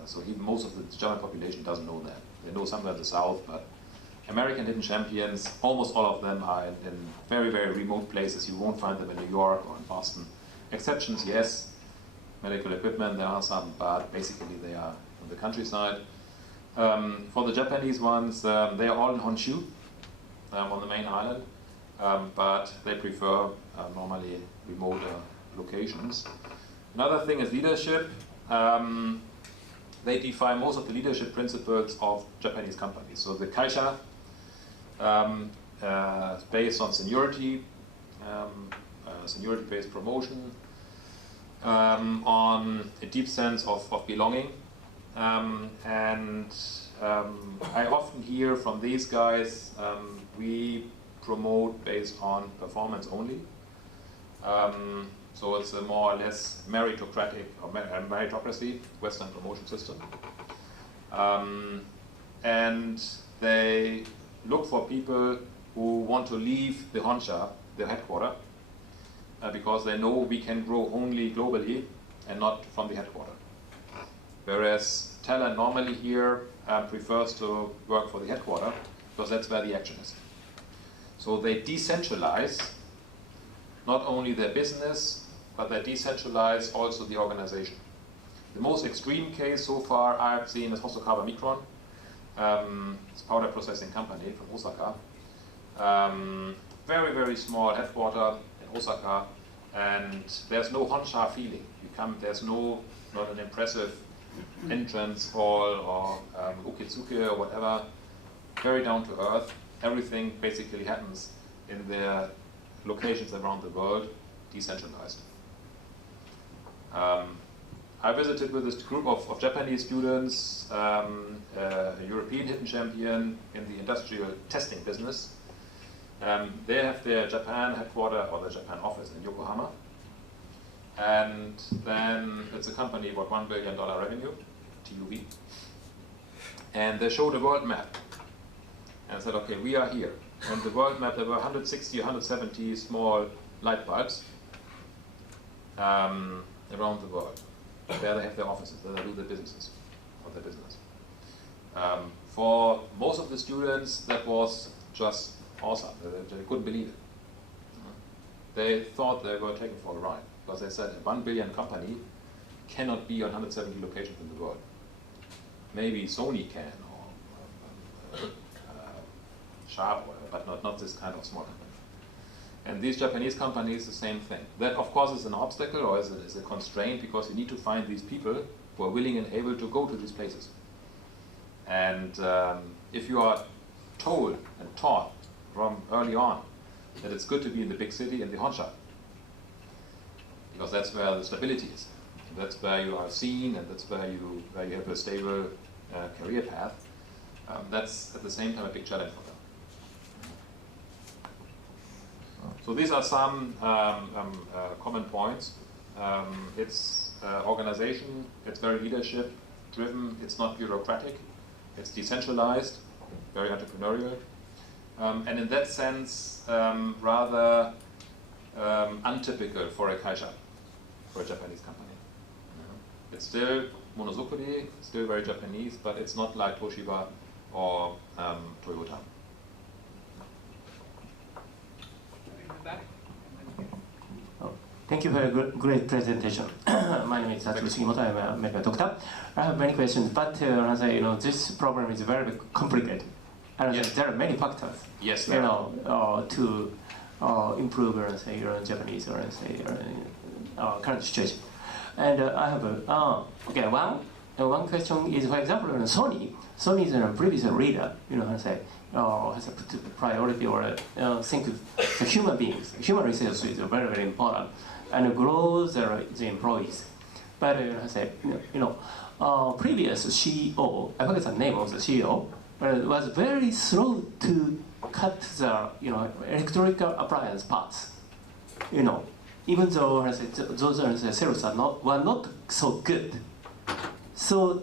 So even most of the German population doesn't know that. They know somewhere in the south, but American hidden champions, almost all of them are in very, very remote places. You won't find them in New York or in Boston. Exceptions, yes. Medical equipment, there are some, but basically they are on the countryside. For the Japanese ones, they are all in Honshu, on the main island, but they prefer normally remote locations. Another thing is leadership. They define most of the leadership principles of Japanese companies. So the Kaisha, based on seniority, seniority-based promotion, on a deep sense of belonging. And I often hear from these guys, we promote based on performance only. So it's a more or less meritocratic or meritocracy Western promotion system. And they look for people who want to leave the Honsha, the headquarter, because they know we can grow only globally and not from the headquarter. Whereas talent normally here prefers to work for the headquarter because that's where the action is. So they decentralize not only their business, but they decentralize also the organization. The most extreme case so far I've seen is Hosokawa Micron. It's a powder processing company from Osaka. Very, very small headquarter in Osaka, and there's no Honsha feeling. There's not an impressive entrance hall or ukitsuke or whatever. Very down to earth. Everything basically happens in their locations around the world, decentralized. I visited with this group of Japanese students, a European hidden champion in the industrial testing business. They have their Japan headquarter or their Japan office in Yokohama. And then it's a company with $1 billion revenue, TUV. And they showed a world map. And said, okay, we are here. On the world map, there were 160, 170 small light bulbs around the world. There they have their offices, there they do their businesses, or their business. For most of the students, that was just awesome. They couldn't believe it. They thought they were taken for a ride, because they said a 1 billion company cannot be on 170 locations in the world. Maybe Sony can, or Sharp, or whatever, but not this kind of small company. And these Japanese companies, the same thing. That, of course, is an obstacle or is a constraint because you need to find these people who are willing and able to go to these places. And if you are told and taught from early on that it's good to be in the big city, in the Honsha, because that's where the stability is. That's where you are seen, and that's where you have a stable career path. That's at the same time a big challenge for them. So these are some common points. It's organization, it's very leadership driven, it's not bureaucratic, it's decentralized, very entrepreneurial, and in that sense rather untypical for a kaisha, for a Japanese company. It's still monozukuri, still very Japanese, but it's not like Toshiba or Toyota. Thank you for a great presentation. My name is Tatsuo Sugimoto. I'm a medical doctor. I have many questions, but this problem is very complicated. And Yes. there are many factors. Yes, to improve, Japanese current situation. And I have one question is, for example, Sony is a previous leader. Has a priority or think the human beings, human resources is very, very important, and grows the employees. But previous CEO, I forget the name of the CEO, but was very slow to cut the electrical appliance parts. Even though those sales were not so good. So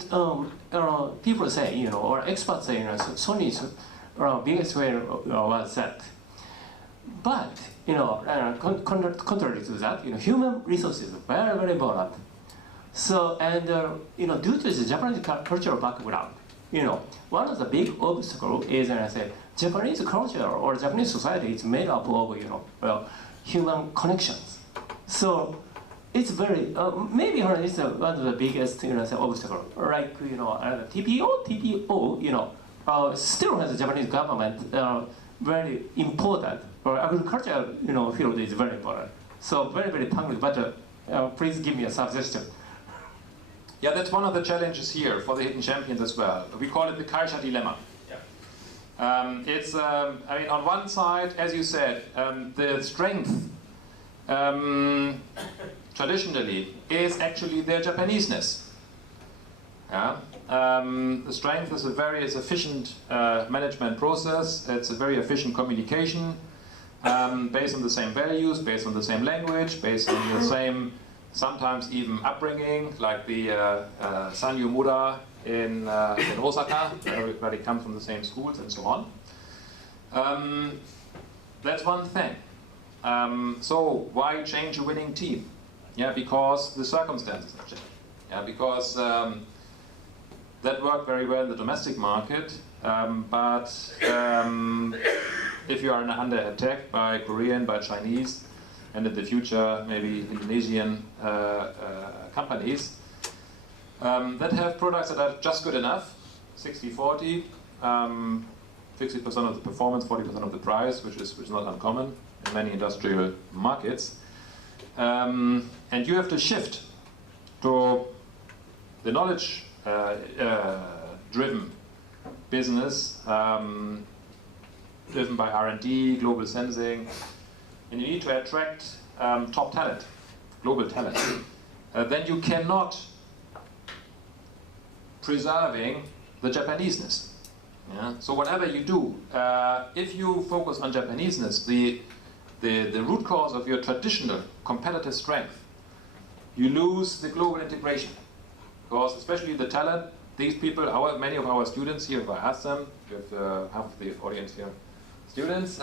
people say, or experts say, Sony's biggest way was that. But contrary to that, human resources are very, very important. So and due to the Japanese cultural background, one of the big obstacles is Japanese culture or Japanese society is made up of human connections. So it's very maybe it's one of the biggest obstacle. Like TPO still has the Japanese government very important, or agriculture field is very important. So very, very tangled. But please give me a suggestion. Yeah, that's one of the challenges here for the hidden champions as well. We call it the kaisha dilemma. Yeah. It's I mean, on one side, as you said, the strength traditionally is actually their Japaneseness. Yeah. The strength is a very efficient management process. It's a very efficient communication based on the same values, based on the same language, based on the same, sometimes even upbringing, like the Sanyo Mura in Osaka. Everybody comes from the same schools and so on. That's one thing. So why change a winning team? Yeah, because the circumstances have changed. Yeah, because that worked very well in the domestic market, but if you are under attack by Korean, by Chinese, and in the future maybe Indonesian companies that have products that are just good enough, 60-40, 60% of the performance, 40% of the price, which is not uncommon in many industrial markets, and you have to shift to the knowledge driven business, driven by R&D, global sensing, and you need to attract top talent, global talent. Then you cannot preserving the Japaneseness. Yeah? So whatever you do, if you focus on Japaneseness, the root cause of your traditional competitive strength, you lose the global integration. Because especially the talent, these people, many of our students here, if I ask them, with half of the audience here, students,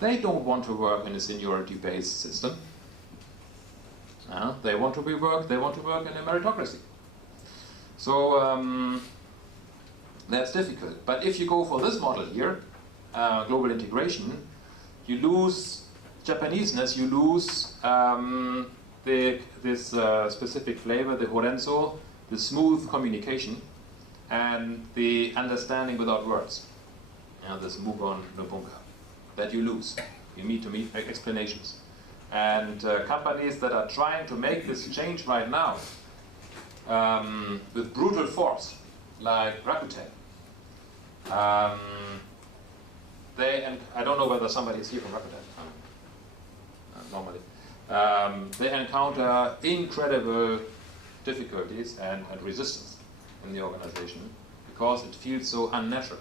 they don't want to work in a seniority-based system. They want to work in a meritocracy. So that's difficult. But if you go for this model here, global integration, you lose Japaneseness, you lose this specific flavor, the horenso, the smooth communication, and the understanding without words. This mugon no bunka, that you lose. You need to meet explanations. And companies that are trying to make this change right now with brutal force, like Rakuten, and I don't know whether somebody is here from Rakuten, normally. They encounter incredible difficulties and resistance in the organization because it feels so unnatural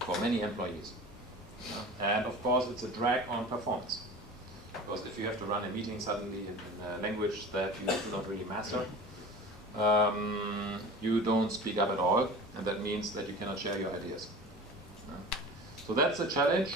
for many employees. And of course, it's a drag on performance. Because if you have to run a meeting suddenly in a language that you do not really master, you don't speak up at all, and that means that you cannot share your ideas. So that's a challenge.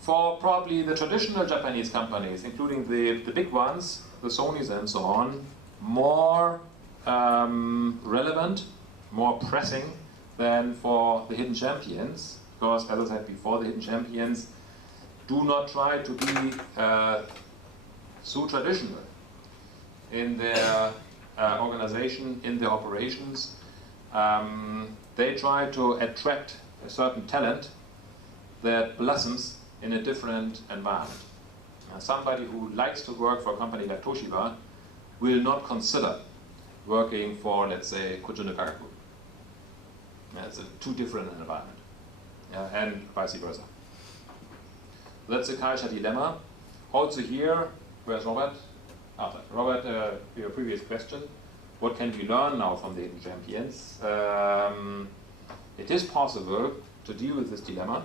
For probably the traditional Japanese companies, including the big ones, the Sonys and so on, more relevant, more pressing than for the hidden champions, because as I said before, the hidden champions do not try to be so traditional in their organization, in their operations. They try to attract a certain talent that blossoms in a different environment. Somebody who likes to work for a company like Toshiba will not consider working for, let's say, Kojo Kagaku. It's a too different environment, and vice versa. That's the Kaisha dilemma. Also here, where's Robert? Robert, your previous question. What can we learn now from the hidden champions? It is possible to deal with this dilemma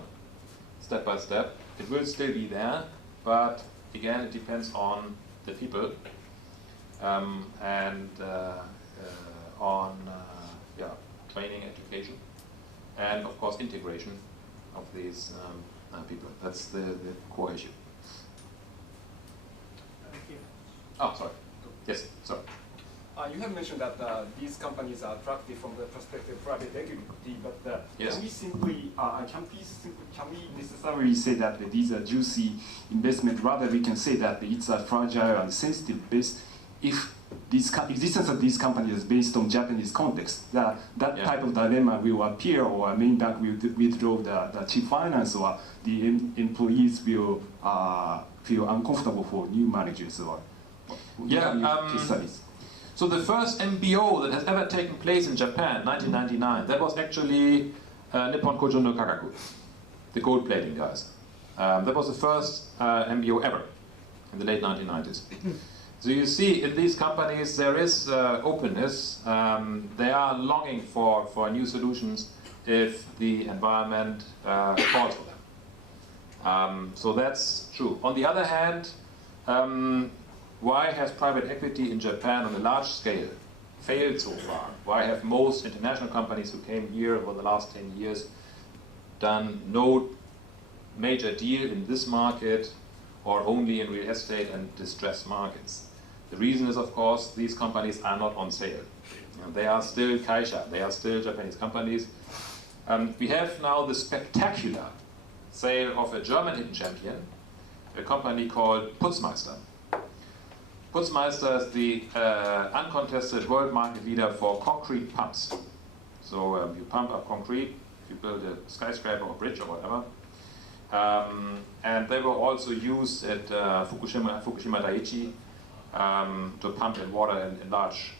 step by step. It will still be there, but again, it depends on the people and on training, education, and of course integration of these people. That's the core issue. Thank you. Oh, sorry. Yes, sorry. You have mentioned that these companies are attractive from the perspective of private equity, but yes. can we necessarily say that these are juicy investment? Rather, we can say that it's a fragile and sensitive base. If existence of these companies is based on Japanese context, that type of dilemma will appear, or main bank will withdraw the chief finance, or the employees will feel uncomfortable for new managers. Or so the first MBO that has ever taken place in Japan, 1999, that was actually Nippon Kojo no Kagaku, the gold plating guys. That was the first MBO ever in the late 1990s. So you see, in these companies there is openness. They are longing for new solutions if the environment calls for them. So that's true. On the other hand, why has private equity in Japan on a large scale failed so far? Why have most international companies who came here over the last 10 years done no major deal in this market, or only in real estate and distressed markets? The reason is, of course, these companies are not on sale. They are still Kaisha, they are still Japanese companies. We have now the spectacular sale of a German hidden champion, a company called Putzmeister. Putzmeister is the uncontested world market leader for concrete pumps. So you pump up concrete, you build a skyscraper or bridge or whatever. And they were also used at Fukushima Daiichi to pump in water in large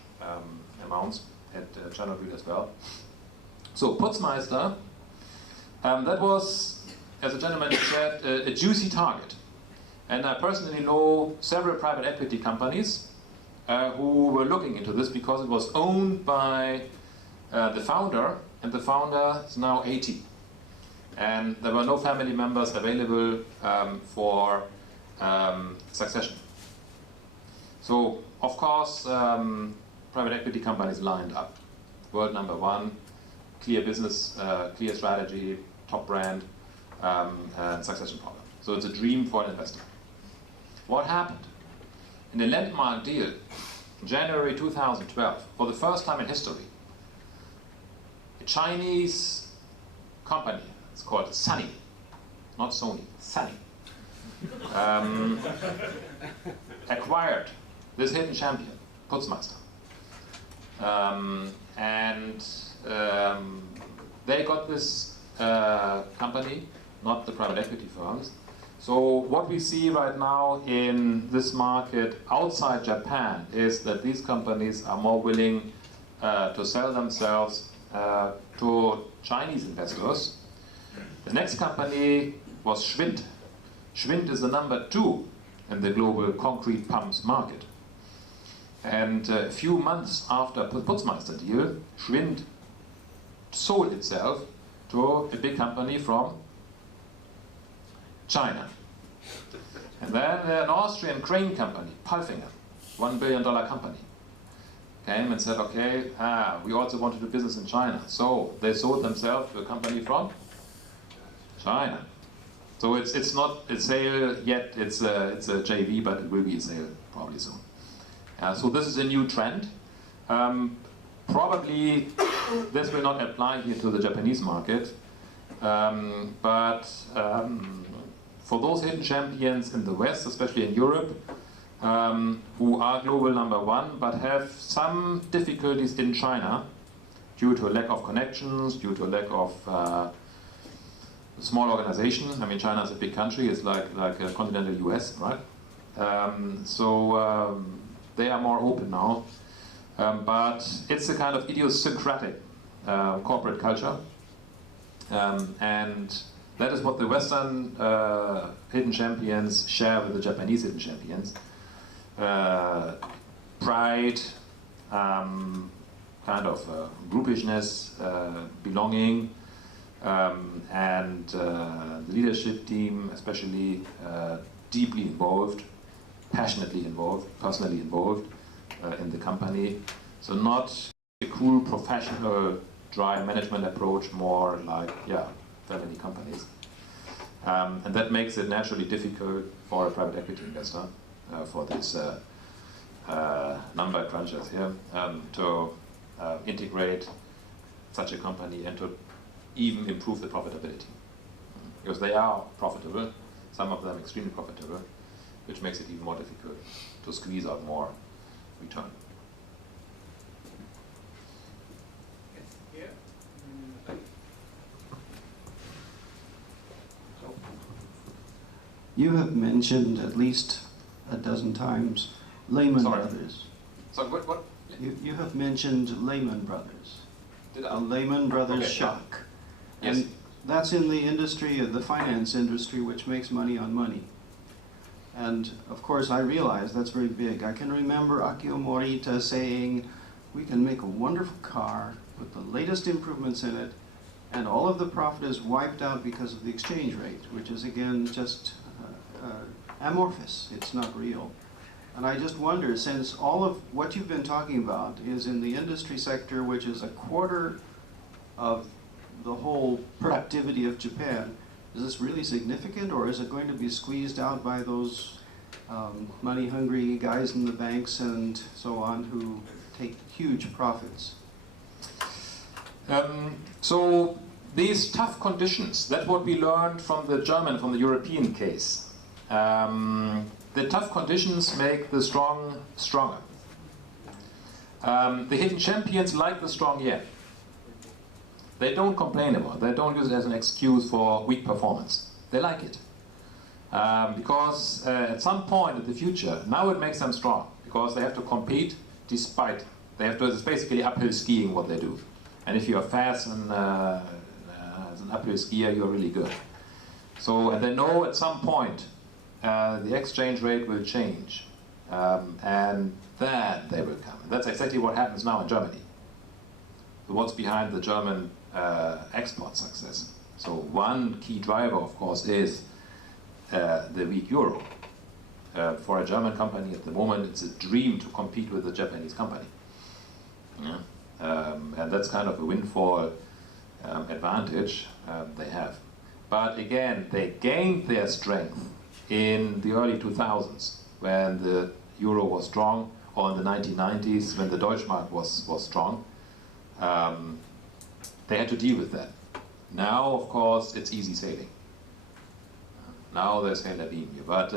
amounts, at Chernobyl as well. So Putzmeister, that was, as a gentleman said, a juicy target. And I personally know several private equity companies who were looking into this because it was owned by the founder, and the founder is now 80. And there were no family members available for succession. So, of course, private equity companies lined up. World #1, clear business, clear strategy, top brand, and succession problem. So it's a dream for an investor. What happened? In a landmark deal, in January 2012, for the first time in history, a Chinese company, it's called Sunny, not Sony, Sunny, acquired this hidden champion, Putzmeister. And they got this company not the private equity firms. So what we see right now in this market outside Japan is that these companies are more willing to sell themselves to Chinese investors. The next company was Schwind. Schwind is the number 2 in the global concrete pumps market. And a few months after the Putzmeister deal, Schwind sold itself to a big company from China. And then an Austrian crane company, Palfinger, $1 billion company, came and said, okay, we also want to do business in China. So they sold themselves to a company from China. So it's not a sale yet, it's a JV, but it will be a sale probably soon. So this is a new trend. Probably this will not apply here to the Japanese market, but for those hidden champions in the West, especially in Europe, who are global number 1, but have some difficulties in China due to a lack of connections, due to a lack of small organization. I mean, China is a big country, it's like a continental US, right? They are more open now, but it's a kind of idiosyncratic corporate culture, and that is what the Western hidden champions share with the Japanese hidden champions. Pride, kind of groupishness, belonging, and the leadership team especially deeply involved, passionately involved, personally involved in the company. So not a cool professional dry management approach, more like, family companies. And that makes it naturally difficult for a private equity investor, for these number crunchers here, to integrate such a company and to even improve the profitability. Because they are profitable, some of them extremely profitable, which makes it even more difficult to squeeze out more return. You have mentioned at least a dozen times Lehman Brothers. So what? You have mentioned Lehman Brothers. Did I? A Lehman Brothers Okay, shock. Yes. And that's in the industry, the finance industry, which makes money on money. And of course I realize that's very big. I can remember Akio Morita saying, we can make a wonderful car, put the latest improvements in it, and all of the profit is wiped out because of the exchange rate, which is again just amorphous, it's not real. And I just wonder, since all of what you've been talking about is in the industry sector, which is a quarter of the whole productivity of Japan, is this really significant, or is it going to be squeezed out by those money-hungry guys in the banks and so on who take huge profits? So these tough conditions, that's what we learned from the European case. The tough conditions make the strong stronger. The hidden champions like the strong yen. They don't complain about it. They don't use it as an excuse for weak performance. They like it. Because at some point in the future, now it makes them strong, because they have to compete despite. It's basically uphill skiing what they do. And if you're fast and as an uphill skier, you're really good. So, and they know at some point the exchange rate will change, and then they will come. And that's exactly what happens now in Germany. So what's behind the German export success? So one key driver, of course, is the weak euro. For a German company at the moment, it's a dream to compete with a Japanese company. Yeah? And that's kind of a windfall advantage they have. But again, they gained their strength in the early 2000s, when the euro was strong, or in the 1990s, when the Deutschmark was strong. They had to deal with that. Now, of course, it's easy sailing. Now there's Hela Beam here, but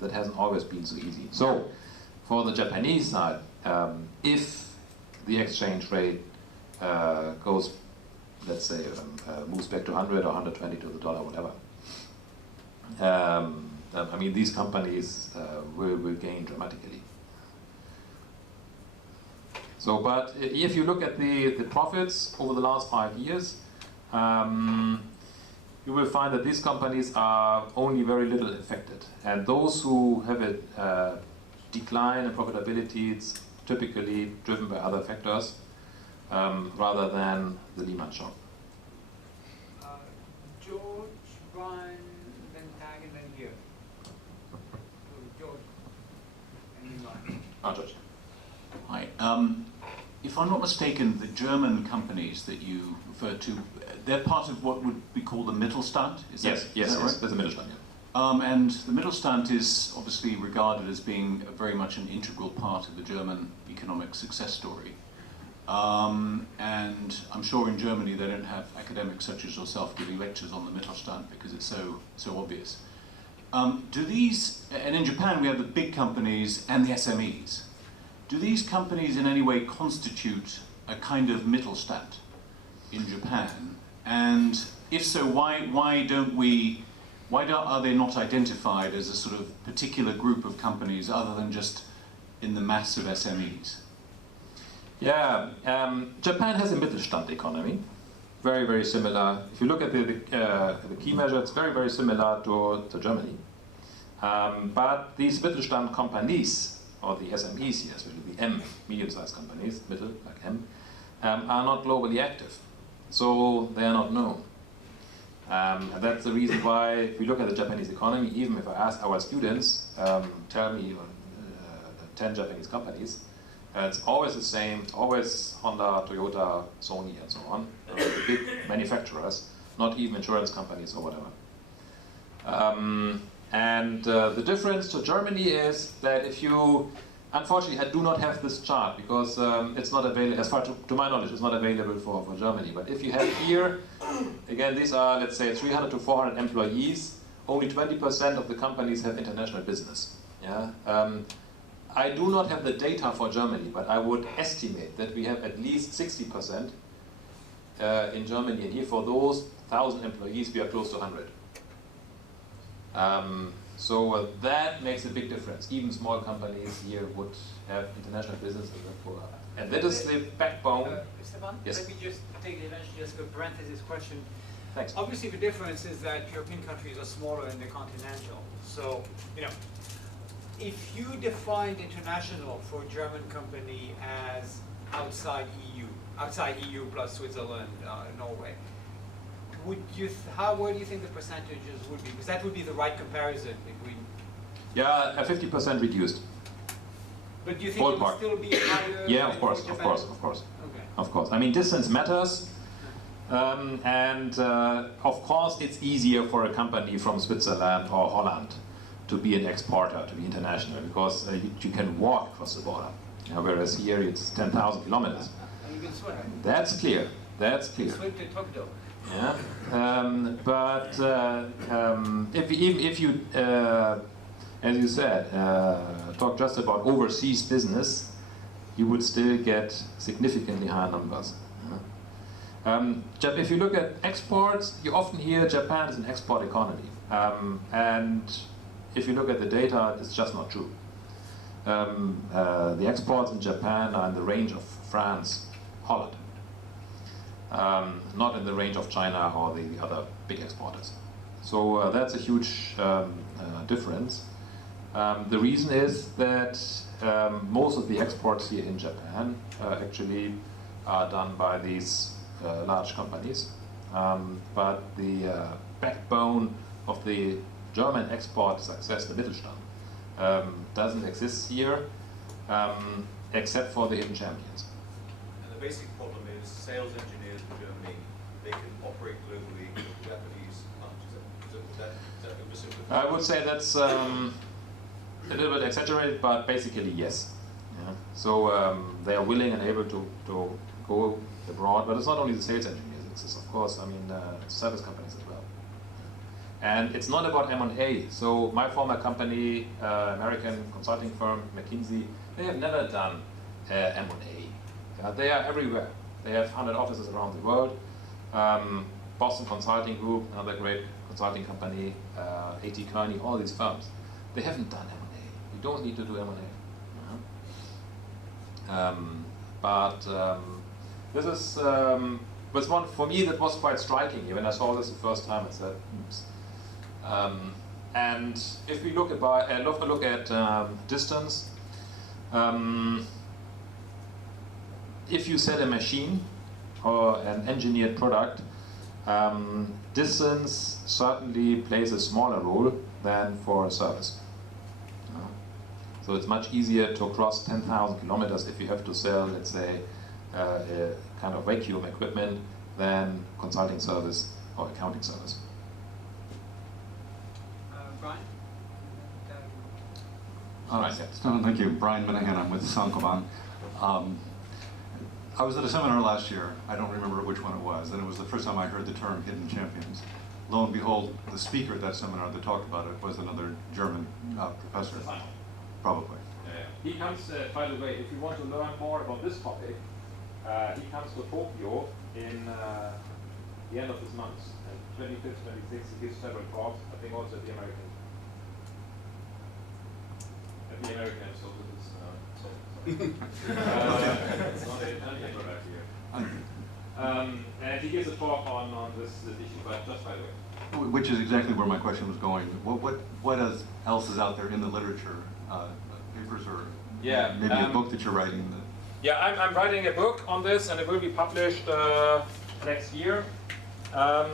that hasn't always been so easy. So, for the Japanese side, if the exchange rate goes let's say, moves back to 100 or 120 to the dollar, whatever. I mean, these companies will gain dramatically. So, but if you look at the profits over the last 5 years, you will find that these companies are only very little affected. And those who have a decline in profitability, it's typically driven by other factors rather than the Lehman shock. George, Brian, then Tag, and then here. So George, and then Brian. George. Hi. If I'm not mistaken, the German companies that you referred to, they're part of what would be called the Mittelstand? Yes, yes, right? There's a Mittelstand, yeah. And the Mittelstand is obviously regarded as being very much an integral part of the German economic success story. And I'm sure in Germany they don't have academics such as yourself giving lectures on the Mittelstand because it's so obvious. Do these, and in Japan we have the big companies and the SMEs. Do these companies in any way constitute a kind of Mittelstand in Japan? And if so, why are they not identified as a sort of particular group of companies other than just in the mass of SMEs? Yeah, Japan has a Mittelstand economy, very, very similar. If you look at the key measure, it's very, very similar to Germany. But these Mittelstand companies, or the SMEs here, especially the M, medium-sized companies, middle, like M, are not globally active. So they are not known. And that's the reason why, if we look at the Japanese economy, even if I ask our students, tell me 10 Japanese companies, it's always the same, it's always Honda, Toyota, Sony, and so on, the big manufacturers, not even insurance companies or whatever. The difference to Germany is that if you, unfortunately I do not have this chart because it's not available, as far to my knowledge, it's not available for Germany. But if you have here, again, these are, let's say, 300 to 400 employees, only 20% of the companies have international business. Yeah? I do not have the data for Germany, but I would estimate that we have at least 60% in Germany, and here for those 1,000 employees, we are close to 100. So that makes a big difference. Even small companies here would have international business, and that is the backbone. Stefan, yes. let me just take the advantage just a parenthesis question. Thanks. Obviously, the difference is that European countries are smaller and they're continental. So, you know, if you defined international for a German company as outside EU plus Switzerland, Norway, would you where do you think the percentages would be? Because that would be the right comparison between. Yeah, 50% reduced. But do you think it would still be higher? Yeah, of course. Okay. Of course. I mean, distance matters, and of course, it's easier for a company from Switzerland or Holland to be an exporter, to be international, because you can walk across the border. Whereas here, it's 10,000 kilometers. And you can swim. That's clear. That's clear. Swim to Tokyo. Yeah, if you, as you said, talk just about overseas business, you would still get significantly higher numbers. If you look at exports, you often hear Japan is an export economy, and if you look at the data, it's just not true. The exports in Japan are in the range of France, Holland. Not in the range of China or the other big exporters. So that's a huge difference. The reason is that most of the exports here in Japan actually are done by these large companies. But the backbone of the German export success, the Mittelstand, doesn't exist here except for the hidden champions. And the basic problem is sales engineers in Germany, they can operate globally with Japanese is that oversimplified? I would say that's a little bit exaggerated, but basically yes. Yeah. So they are willing and able to go abroad, but it's not only the sales engineers, it's of course, I mean, service companies as well. And it's not about M&A. So my former company, American consulting firm, McKinsey, they have never done M&A. They are everywhere. They have 100 offices around the world. Boston Consulting Group, another great consulting company, A.T. Kearney, all these firms, they haven't done M&A. You don't need to do M&A. This is was one for me that was quite striking. When I saw this the first time, I said, "Oops." And if we look at distance, if you sell a machine or an engineered product, distance certainly plays a smaller role than for a service. So it's much easier to cross 10,000 kilometers if you have to sell, let's say, a kind of vacuum equipment than consulting service or accounting service. Brian? Thank you. Brian Minahan, I'm with Sankoban. I was at a seminar last year, I don't remember which one it was, and it was the first time I heard the term hidden champions. Lo and behold, the speaker at that seminar that talked about it was another German professor. Probably. He comes, by the way, if you want to learn more about this topic, he comes to Tokyo in the end of this month. 25th, 26th, he gives several talks, I think also at the American. So this is, it's not and he gives a talk on this issue, but just by the way. Which is exactly where my question was going. What else is out there in the literature? Papers or maybe a book that you're writing? Yeah, I'm writing a book on this, and it will be published next year. There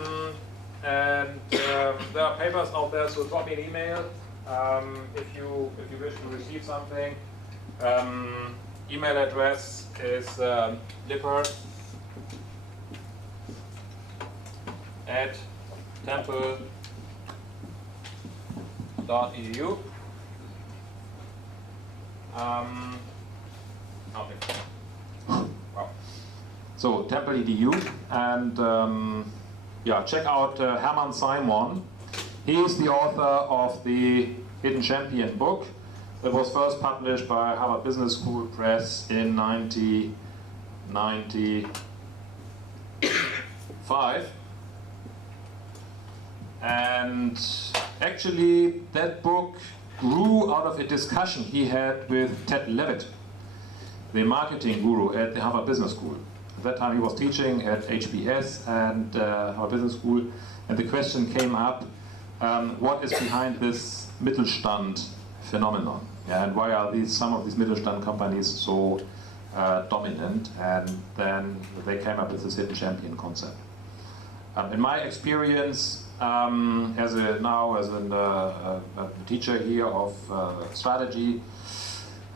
are papers out there, so drop me an email if you wish to receive something. Email address is lippert@temple.edu. So Temple.edu, and yeah, check out Hermann Simon. He is the author of the Hidden Champion book that was first published by Harvard Business School Press in 1995. And actually, that book grew out of a discussion he had with Ted Levitt, the marketing guru at the Harvard Business School. At that time he was teaching at HBS and Harvard Business School, and the question came up, what is behind this Mittelstand phenomenon? Yeah, and why are some of these Mittelstand companies so dominant? And then they came up with this hidden champion concept. In my experience, as a teacher here of strategy,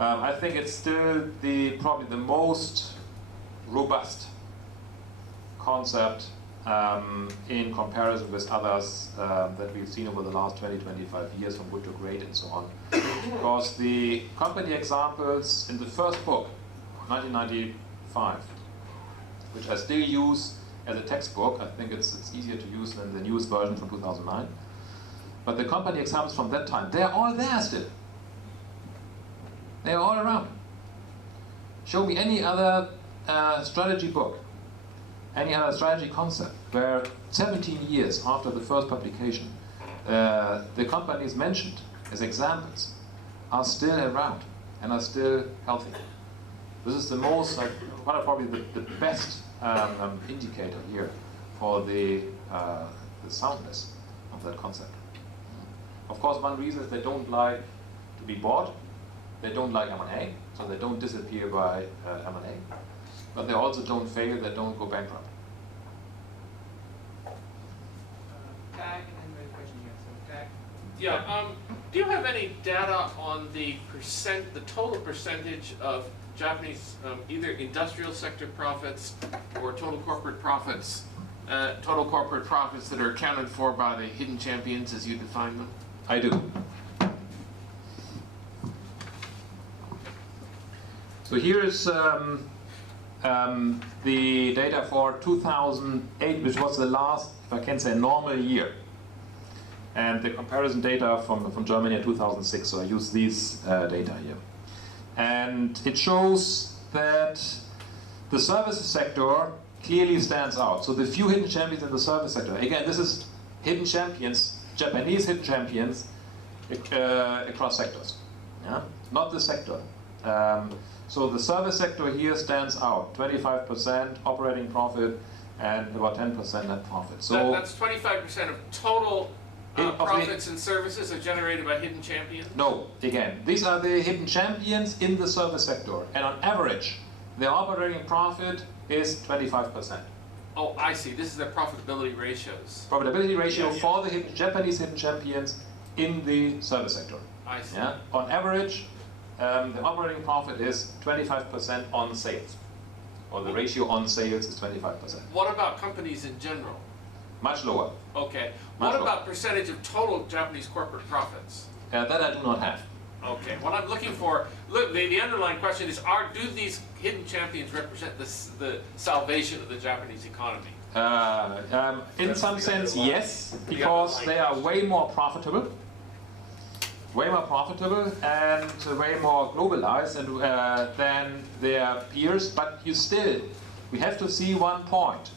I think it's still probably the most robust concept in comparison with others that we've seen over the last 20-25 years, from good to great and so on. Because the company examples in the first book, 1995, which I still use as a textbook, I think it's easier to use than the newest version from 2009. But the company examples from that time, they're all there still. They're all around. Show me any other strategy book, any other strategy concept, where 17 years after the first publication, the companies mentioned as examples are still around and are still healthy. This is the most, probably the best indicator here for the soundness of that concept. Of course, one reason is they don't like to be bought. They don't like M&A, so they don't disappear by M&A. But they also don't fail, they don't go bankrupt. Tag, and then the question here. So tag. Yeah, do you have any data on the total percentage of Japanese either industrial sector profits or total corporate profits that are accounted for by the hidden champions as you define them? I do. So here is the data for 2008, which was the last, if I can say, normal year. And the comparison data from Germany in 2006, so I use these data here. And it shows that the services sector clearly stands out. So the few hidden champions in the service sector. Again, this is hidden champions, Japanese hidden champions across sectors. Yeah? Not the sector. So the service sector here stands out. 25% operating profit and about 10% net profit. So that's 25% of total profits and services are generated by hidden champions? No, again, these are the hidden champions in the service sector. And on average, their operating profit is 25%. Oh, I see. This is their profitability ratios. Profitability ratio for the Japanese hidden champions in the service sector. I see. Yeah? On average, the operating profit is 25% on sales. Or the ratio on sales is 25%. What about companies in general? Much lower. Okay. Much What lower. about percentage of total Japanese corporate profits? That I do not have. Okay. What I'm looking for, look, the underlying question is, do these hidden champions represent the salvation of the Japanese economy? In some sense, yes, because they are way more profitable and way more globalized than their peers. But we have to see one point.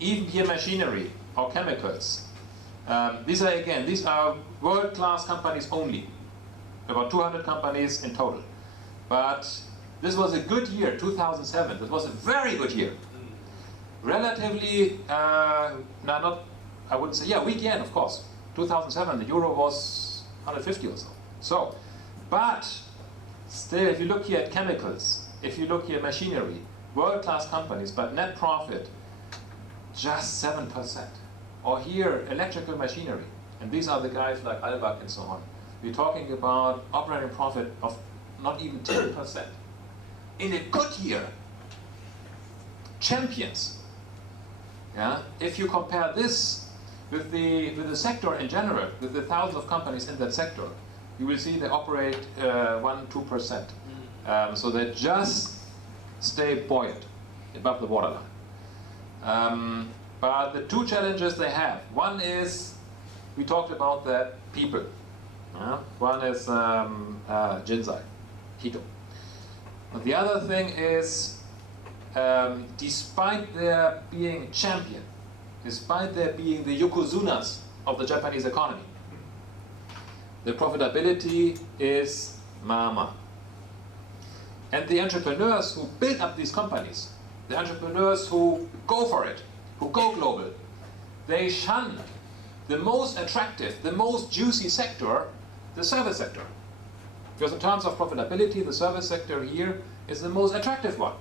Even here machinery or chemicals, these are world-class companies only, about 200 companies in total. But this was a good year, 2007. It was a very good year. Relatively, weak yen, of course. 2007, the euro was 150 or so. But still, if you look here at chemicals, if you look here at machinery, world-class companies, but net profit, just 7%. Or here, electrical machinery. And these are the guys like Albach and so on. We're talking about operating profit of not even 10%. In a good year, champions. Yeah? If you compare this with the sector in general, with the thousands of companies in that sector, you will see they operate 1-2%. So they just stay buoyant above the waterline. But the two challenges they have, one is, we talked about that, people. One is Jinsai, Hito. But the other thing is, despite their being champion, despite their being the yokozunas of the Japanese economy, the profitability is mama. And the entrepreneurs who build up these companies, the entrepreneurs who go for it, who go global, they shun the most attractive, the most juicy sector, the service sector. Because in terms of profitability, the service sector here is the most attractive one.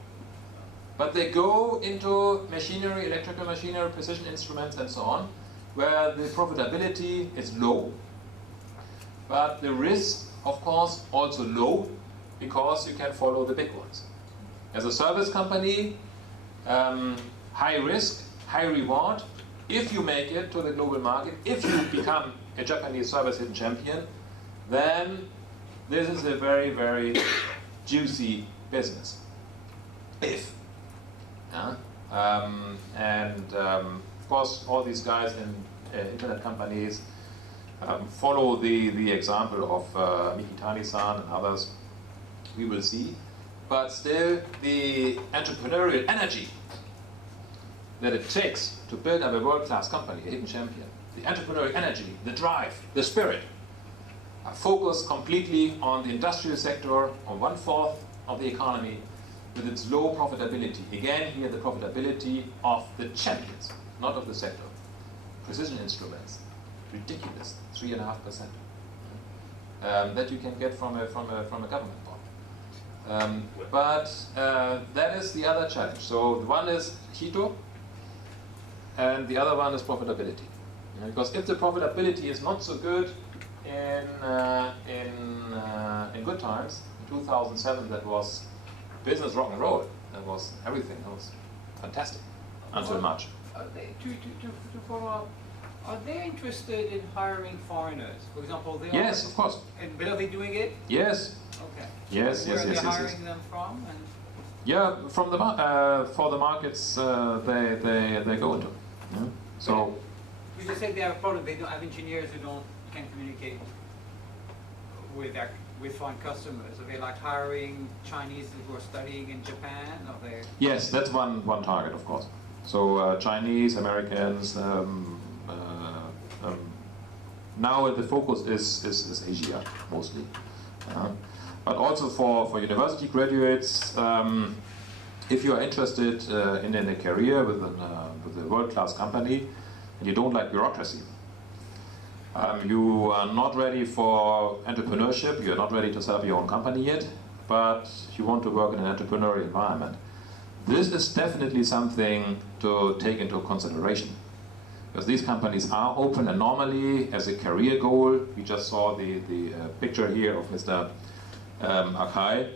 But they go into machinery, electrical machinery, precision instruments and so on, where the profitability is low. But the risk, of course, also low, because you can follow the big ones. As a service company, high risk, high reward. If you make it to the global market, if you become a Japanese service hidden champion, then this is a very, very juicy business. Of course, all these guys in internet companies follow the example of Mikitani-san and others. We will see. But still, the entrepreneurial energy that it takes to build up a world-class company, a hidden champion, the entrepreneurial energy, the drive, the spirit, are focused completely on the industrial sector, on 1/4 of the economy, with its low profitability. Again, here the profitability of the champions, not of the sector. Precision instruments, ridiculous, 3.5%. That you can get from a government bond. But that is the other challenge. So one is Hito, and the other one is profitability. Because if the profitability is not so good in good times, in 2007 that was business rock and roll. That was everything. That was fantastic until March. To follow up, are they interested in hiring foreigners? For example, they yes, of course. But are they doing it? Yes. Okay. Yes, Where yes, are yes, they yes, hiring them from? And yeah, from the for the markets they go into. Yeah. So. You just said they have a problem. They don't have engineers who can't communicate with with foreign customers? Are they like hiring Chinese who are studying in Japan? Are they? Yes, that's one target, of course. So Chinese, Americans. Now the focus is Asia mostly, but also for university graduates. If you are interested in a career with a world-class company and you don't like bureaucracy, you are not ready for entrepreneurship, you're not ready to set up your own company yet, but you want to work in an entrepreneurial environment, this is definitely something to take into consideration. Because these companies are open, and normally, as a career goal, we just saw the picture here of Mr. Akai.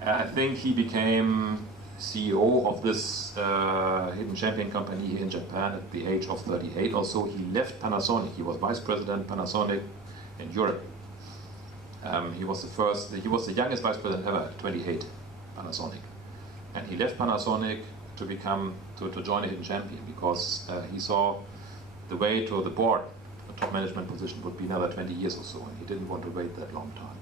I think he became CEO of this hidden champion company here in Japan at the age of 38 or so. He left Panasonic. He was vice president Panasonic in Europe. He was the youngest vice president ever, 28, Panasonic. And he left Panasonic to join a hidden champion because he saw the way to the board, the top management position, would be another 20 years or so, and he didn't want to wait that long time.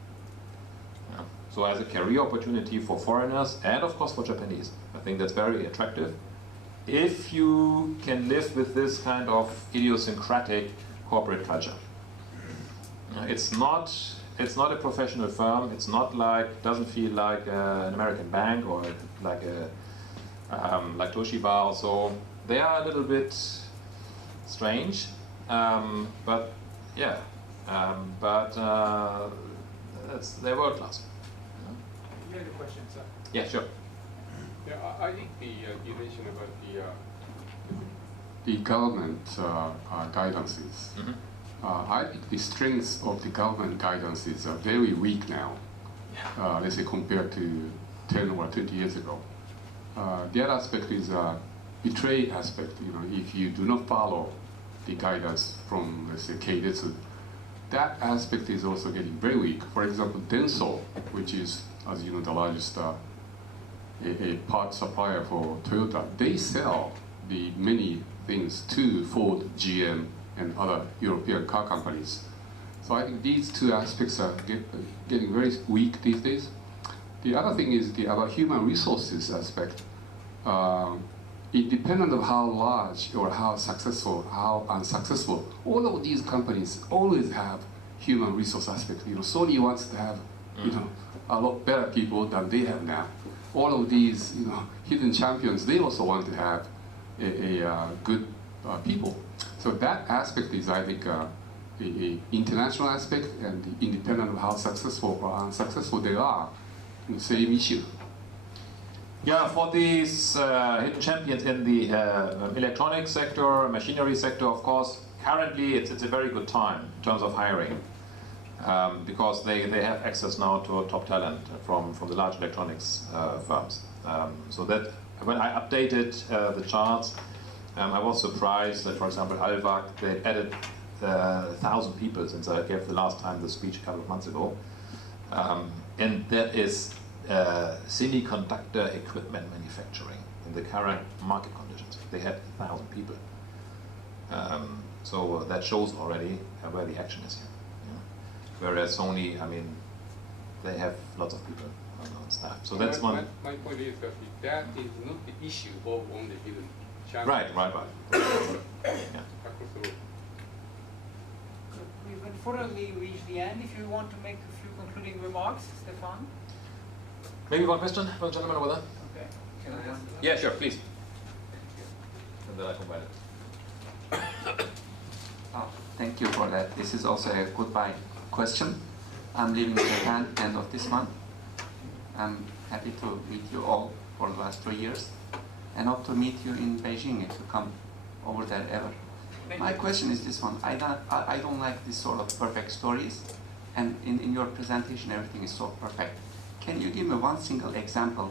Yeah. So as a career opportunity for foreigners, and of course for Japanese, I think that's very attractive. If you can live with this kind of idiosyncratic corporate culture. It's not a professional firm, it's not like, doesn't feel like an American bank or like like Toshiba or so. They are a little bit strange, but yeah, they're world class. You had a question, sir? Yeah, sure. Yeah, I think you mentioned about the government guidances. Mm-hmm. I think the strengths of the government guidances are very weak now. Let's say compared to 10 or 20 years ago. The other aspect is the trade aspect. You know, if you do not follow the guidance from, let's say, Keidetsu, that aspect is also getting very weak. For example, Denso, which is, as you know, the largest a part supplier for Toyota, they sell the many things to Ford, GM, and other European car companies. So I think these two aspects are getting very weak these days. The other thing is about human resources aspect. Independent of how large or how successful, how unsuccessful, all of these companies always have human resource aspect. You know, Sony wants to have, you know, a lot better people than they have now. All of these, you know, hidden champions, they also want to have a good people. So that aspect is, I think, a international aspect, and independent of how successful or unsuccessful they are, the same issue. Yeah, for these hidden champions in the electronics sector, machinery sector, of course, currently it's a very good time in terms of hiring, because they have access now to top talent from the large electronics firms. So that when I updated the charts, I was surprised that, for example, Alvag, they added 1,000 people since I gave the last time the speech a couple of months ago. And that is semiconductor equipment manufacturing in the current market conditions. They had 1,000 people. So that shows already where the action is here. Yeah. Whereas Sony, I mean, they have lots of people on staff. So that's one. My point is that is not the issue of only hidden champions. Right. Yeah. We've unfortunately reached the end. If you want to make a few concluding remarks, Stefan? Maybe one question from the gentleman over there? Okay. Can I ask? Yeah, sure, please. And then I combine it. Thank you for that. This is also a goodbye question. I'm leaving Japan end of this month. I'm happy to meet you all for the last 3 years, and hope to meet you in Beijing if you come over there ever. My question is this one. I don't like this sort of perfect stories, and in your presentation everything is so perfect. Can you give me one single example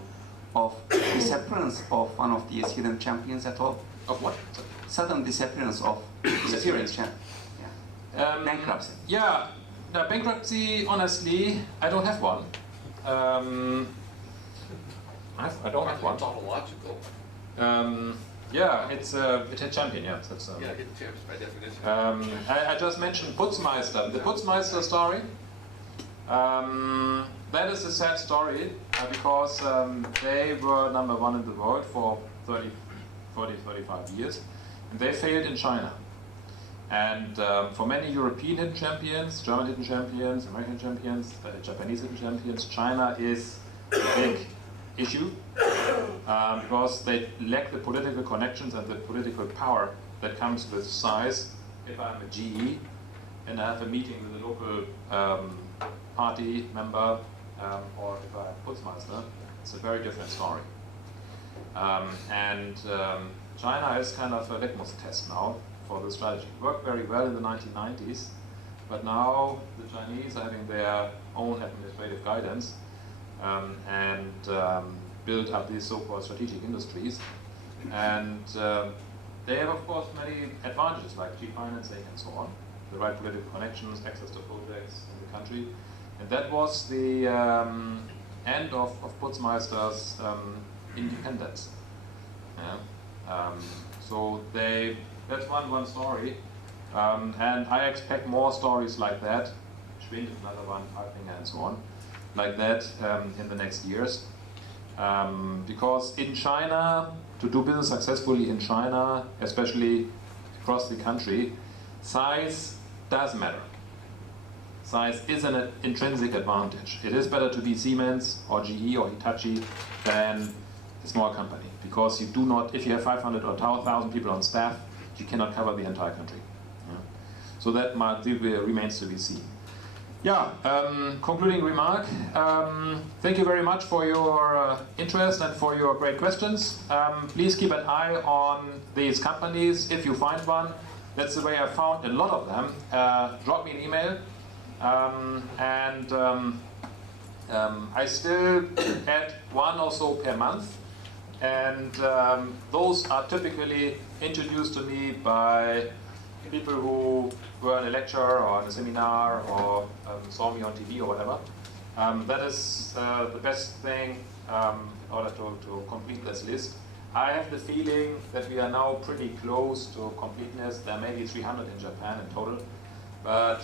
of disappearance of one of these hidden champions at all? Of what? Sudden disappearance of disappearance champion. Yeah. Bankruptcy. Yeah, no, bankruptcy, honestly, I don't have one. I don't have one. Tautological. Yeah, it's a champion, yeah. That's, yeah, hidden champions by definition. I just mentioned Putzmeister. The Putzmeister story, That is a sad story because they were #1 in the world for 30, 40, 35 years. And they failed in China. And for many European hidden champions, German hidden champions, American champions, Japanese hidden champions, China is a big issue because they lack the political connections and the political power that comes with size. If I'm a GE and I have a meeting with a local party member, or if I'm Putzmeister, it's a very different story. China is kind of a litmus test now for the strategy. It worked very well in the 1990s, but now the Chinese are having their own administrative guidance and build up these so-called strategic industries. And they have, of course, many advantages like cheap financing and so on, the right political connections, access to projects in the country. And that was the end of Putzmeister's independence. Yeah. So that's one story. And I expect more stories like that, Schwind is another one, Palfinger and so on, like that in the next years. Because in China, to do business successfully in China, especially across the country, size does matter. Size is an intrinsic advantage. It is better to be Siemens or GE or Hitachi than a small company, because you do not, if you have 500 or 1,000 people on staff, you cannot cover the entire country. Yeah. So that remains to be seen. Yeah, concluding remark. Thank you very much for your interest and for your great questions. Please keep an eye on these companies if you find one. That's the way I found a lot of them. Drop me an email. I still add one or so per month. And those are typically introduced to me by people who were in a lecture or in a seminar or saw me on TV or whatever. That is the best thing in order to complete this list. I have the feeling that we are now pretty close to completeness. There may be 300 in Japan in total, but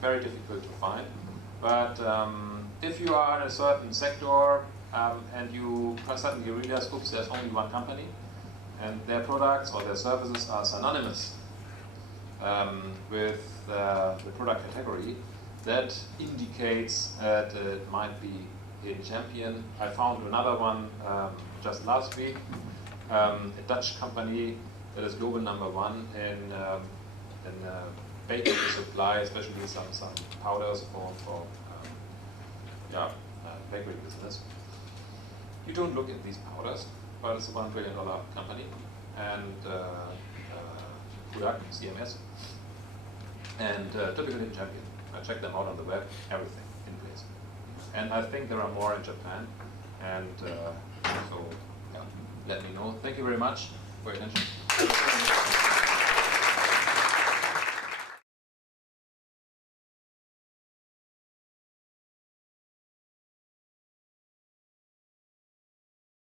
very difficult to find. But if you are in a certain sector and you suddenly realize, oops, there's only one company, and their products or their services are synonymous with the product category, that indicates that it might be a champion. I found another one just last week, a Dutch company that is global #1 in bakery supply, especially some powders for bakery business. You don't look at these powders, but it's a $1 billion company, and product CMS, and typically champion. I checked them out on the web, everything in place. And I think there are more in Japan, and so yeah, let me know. Thank you very much for your attention.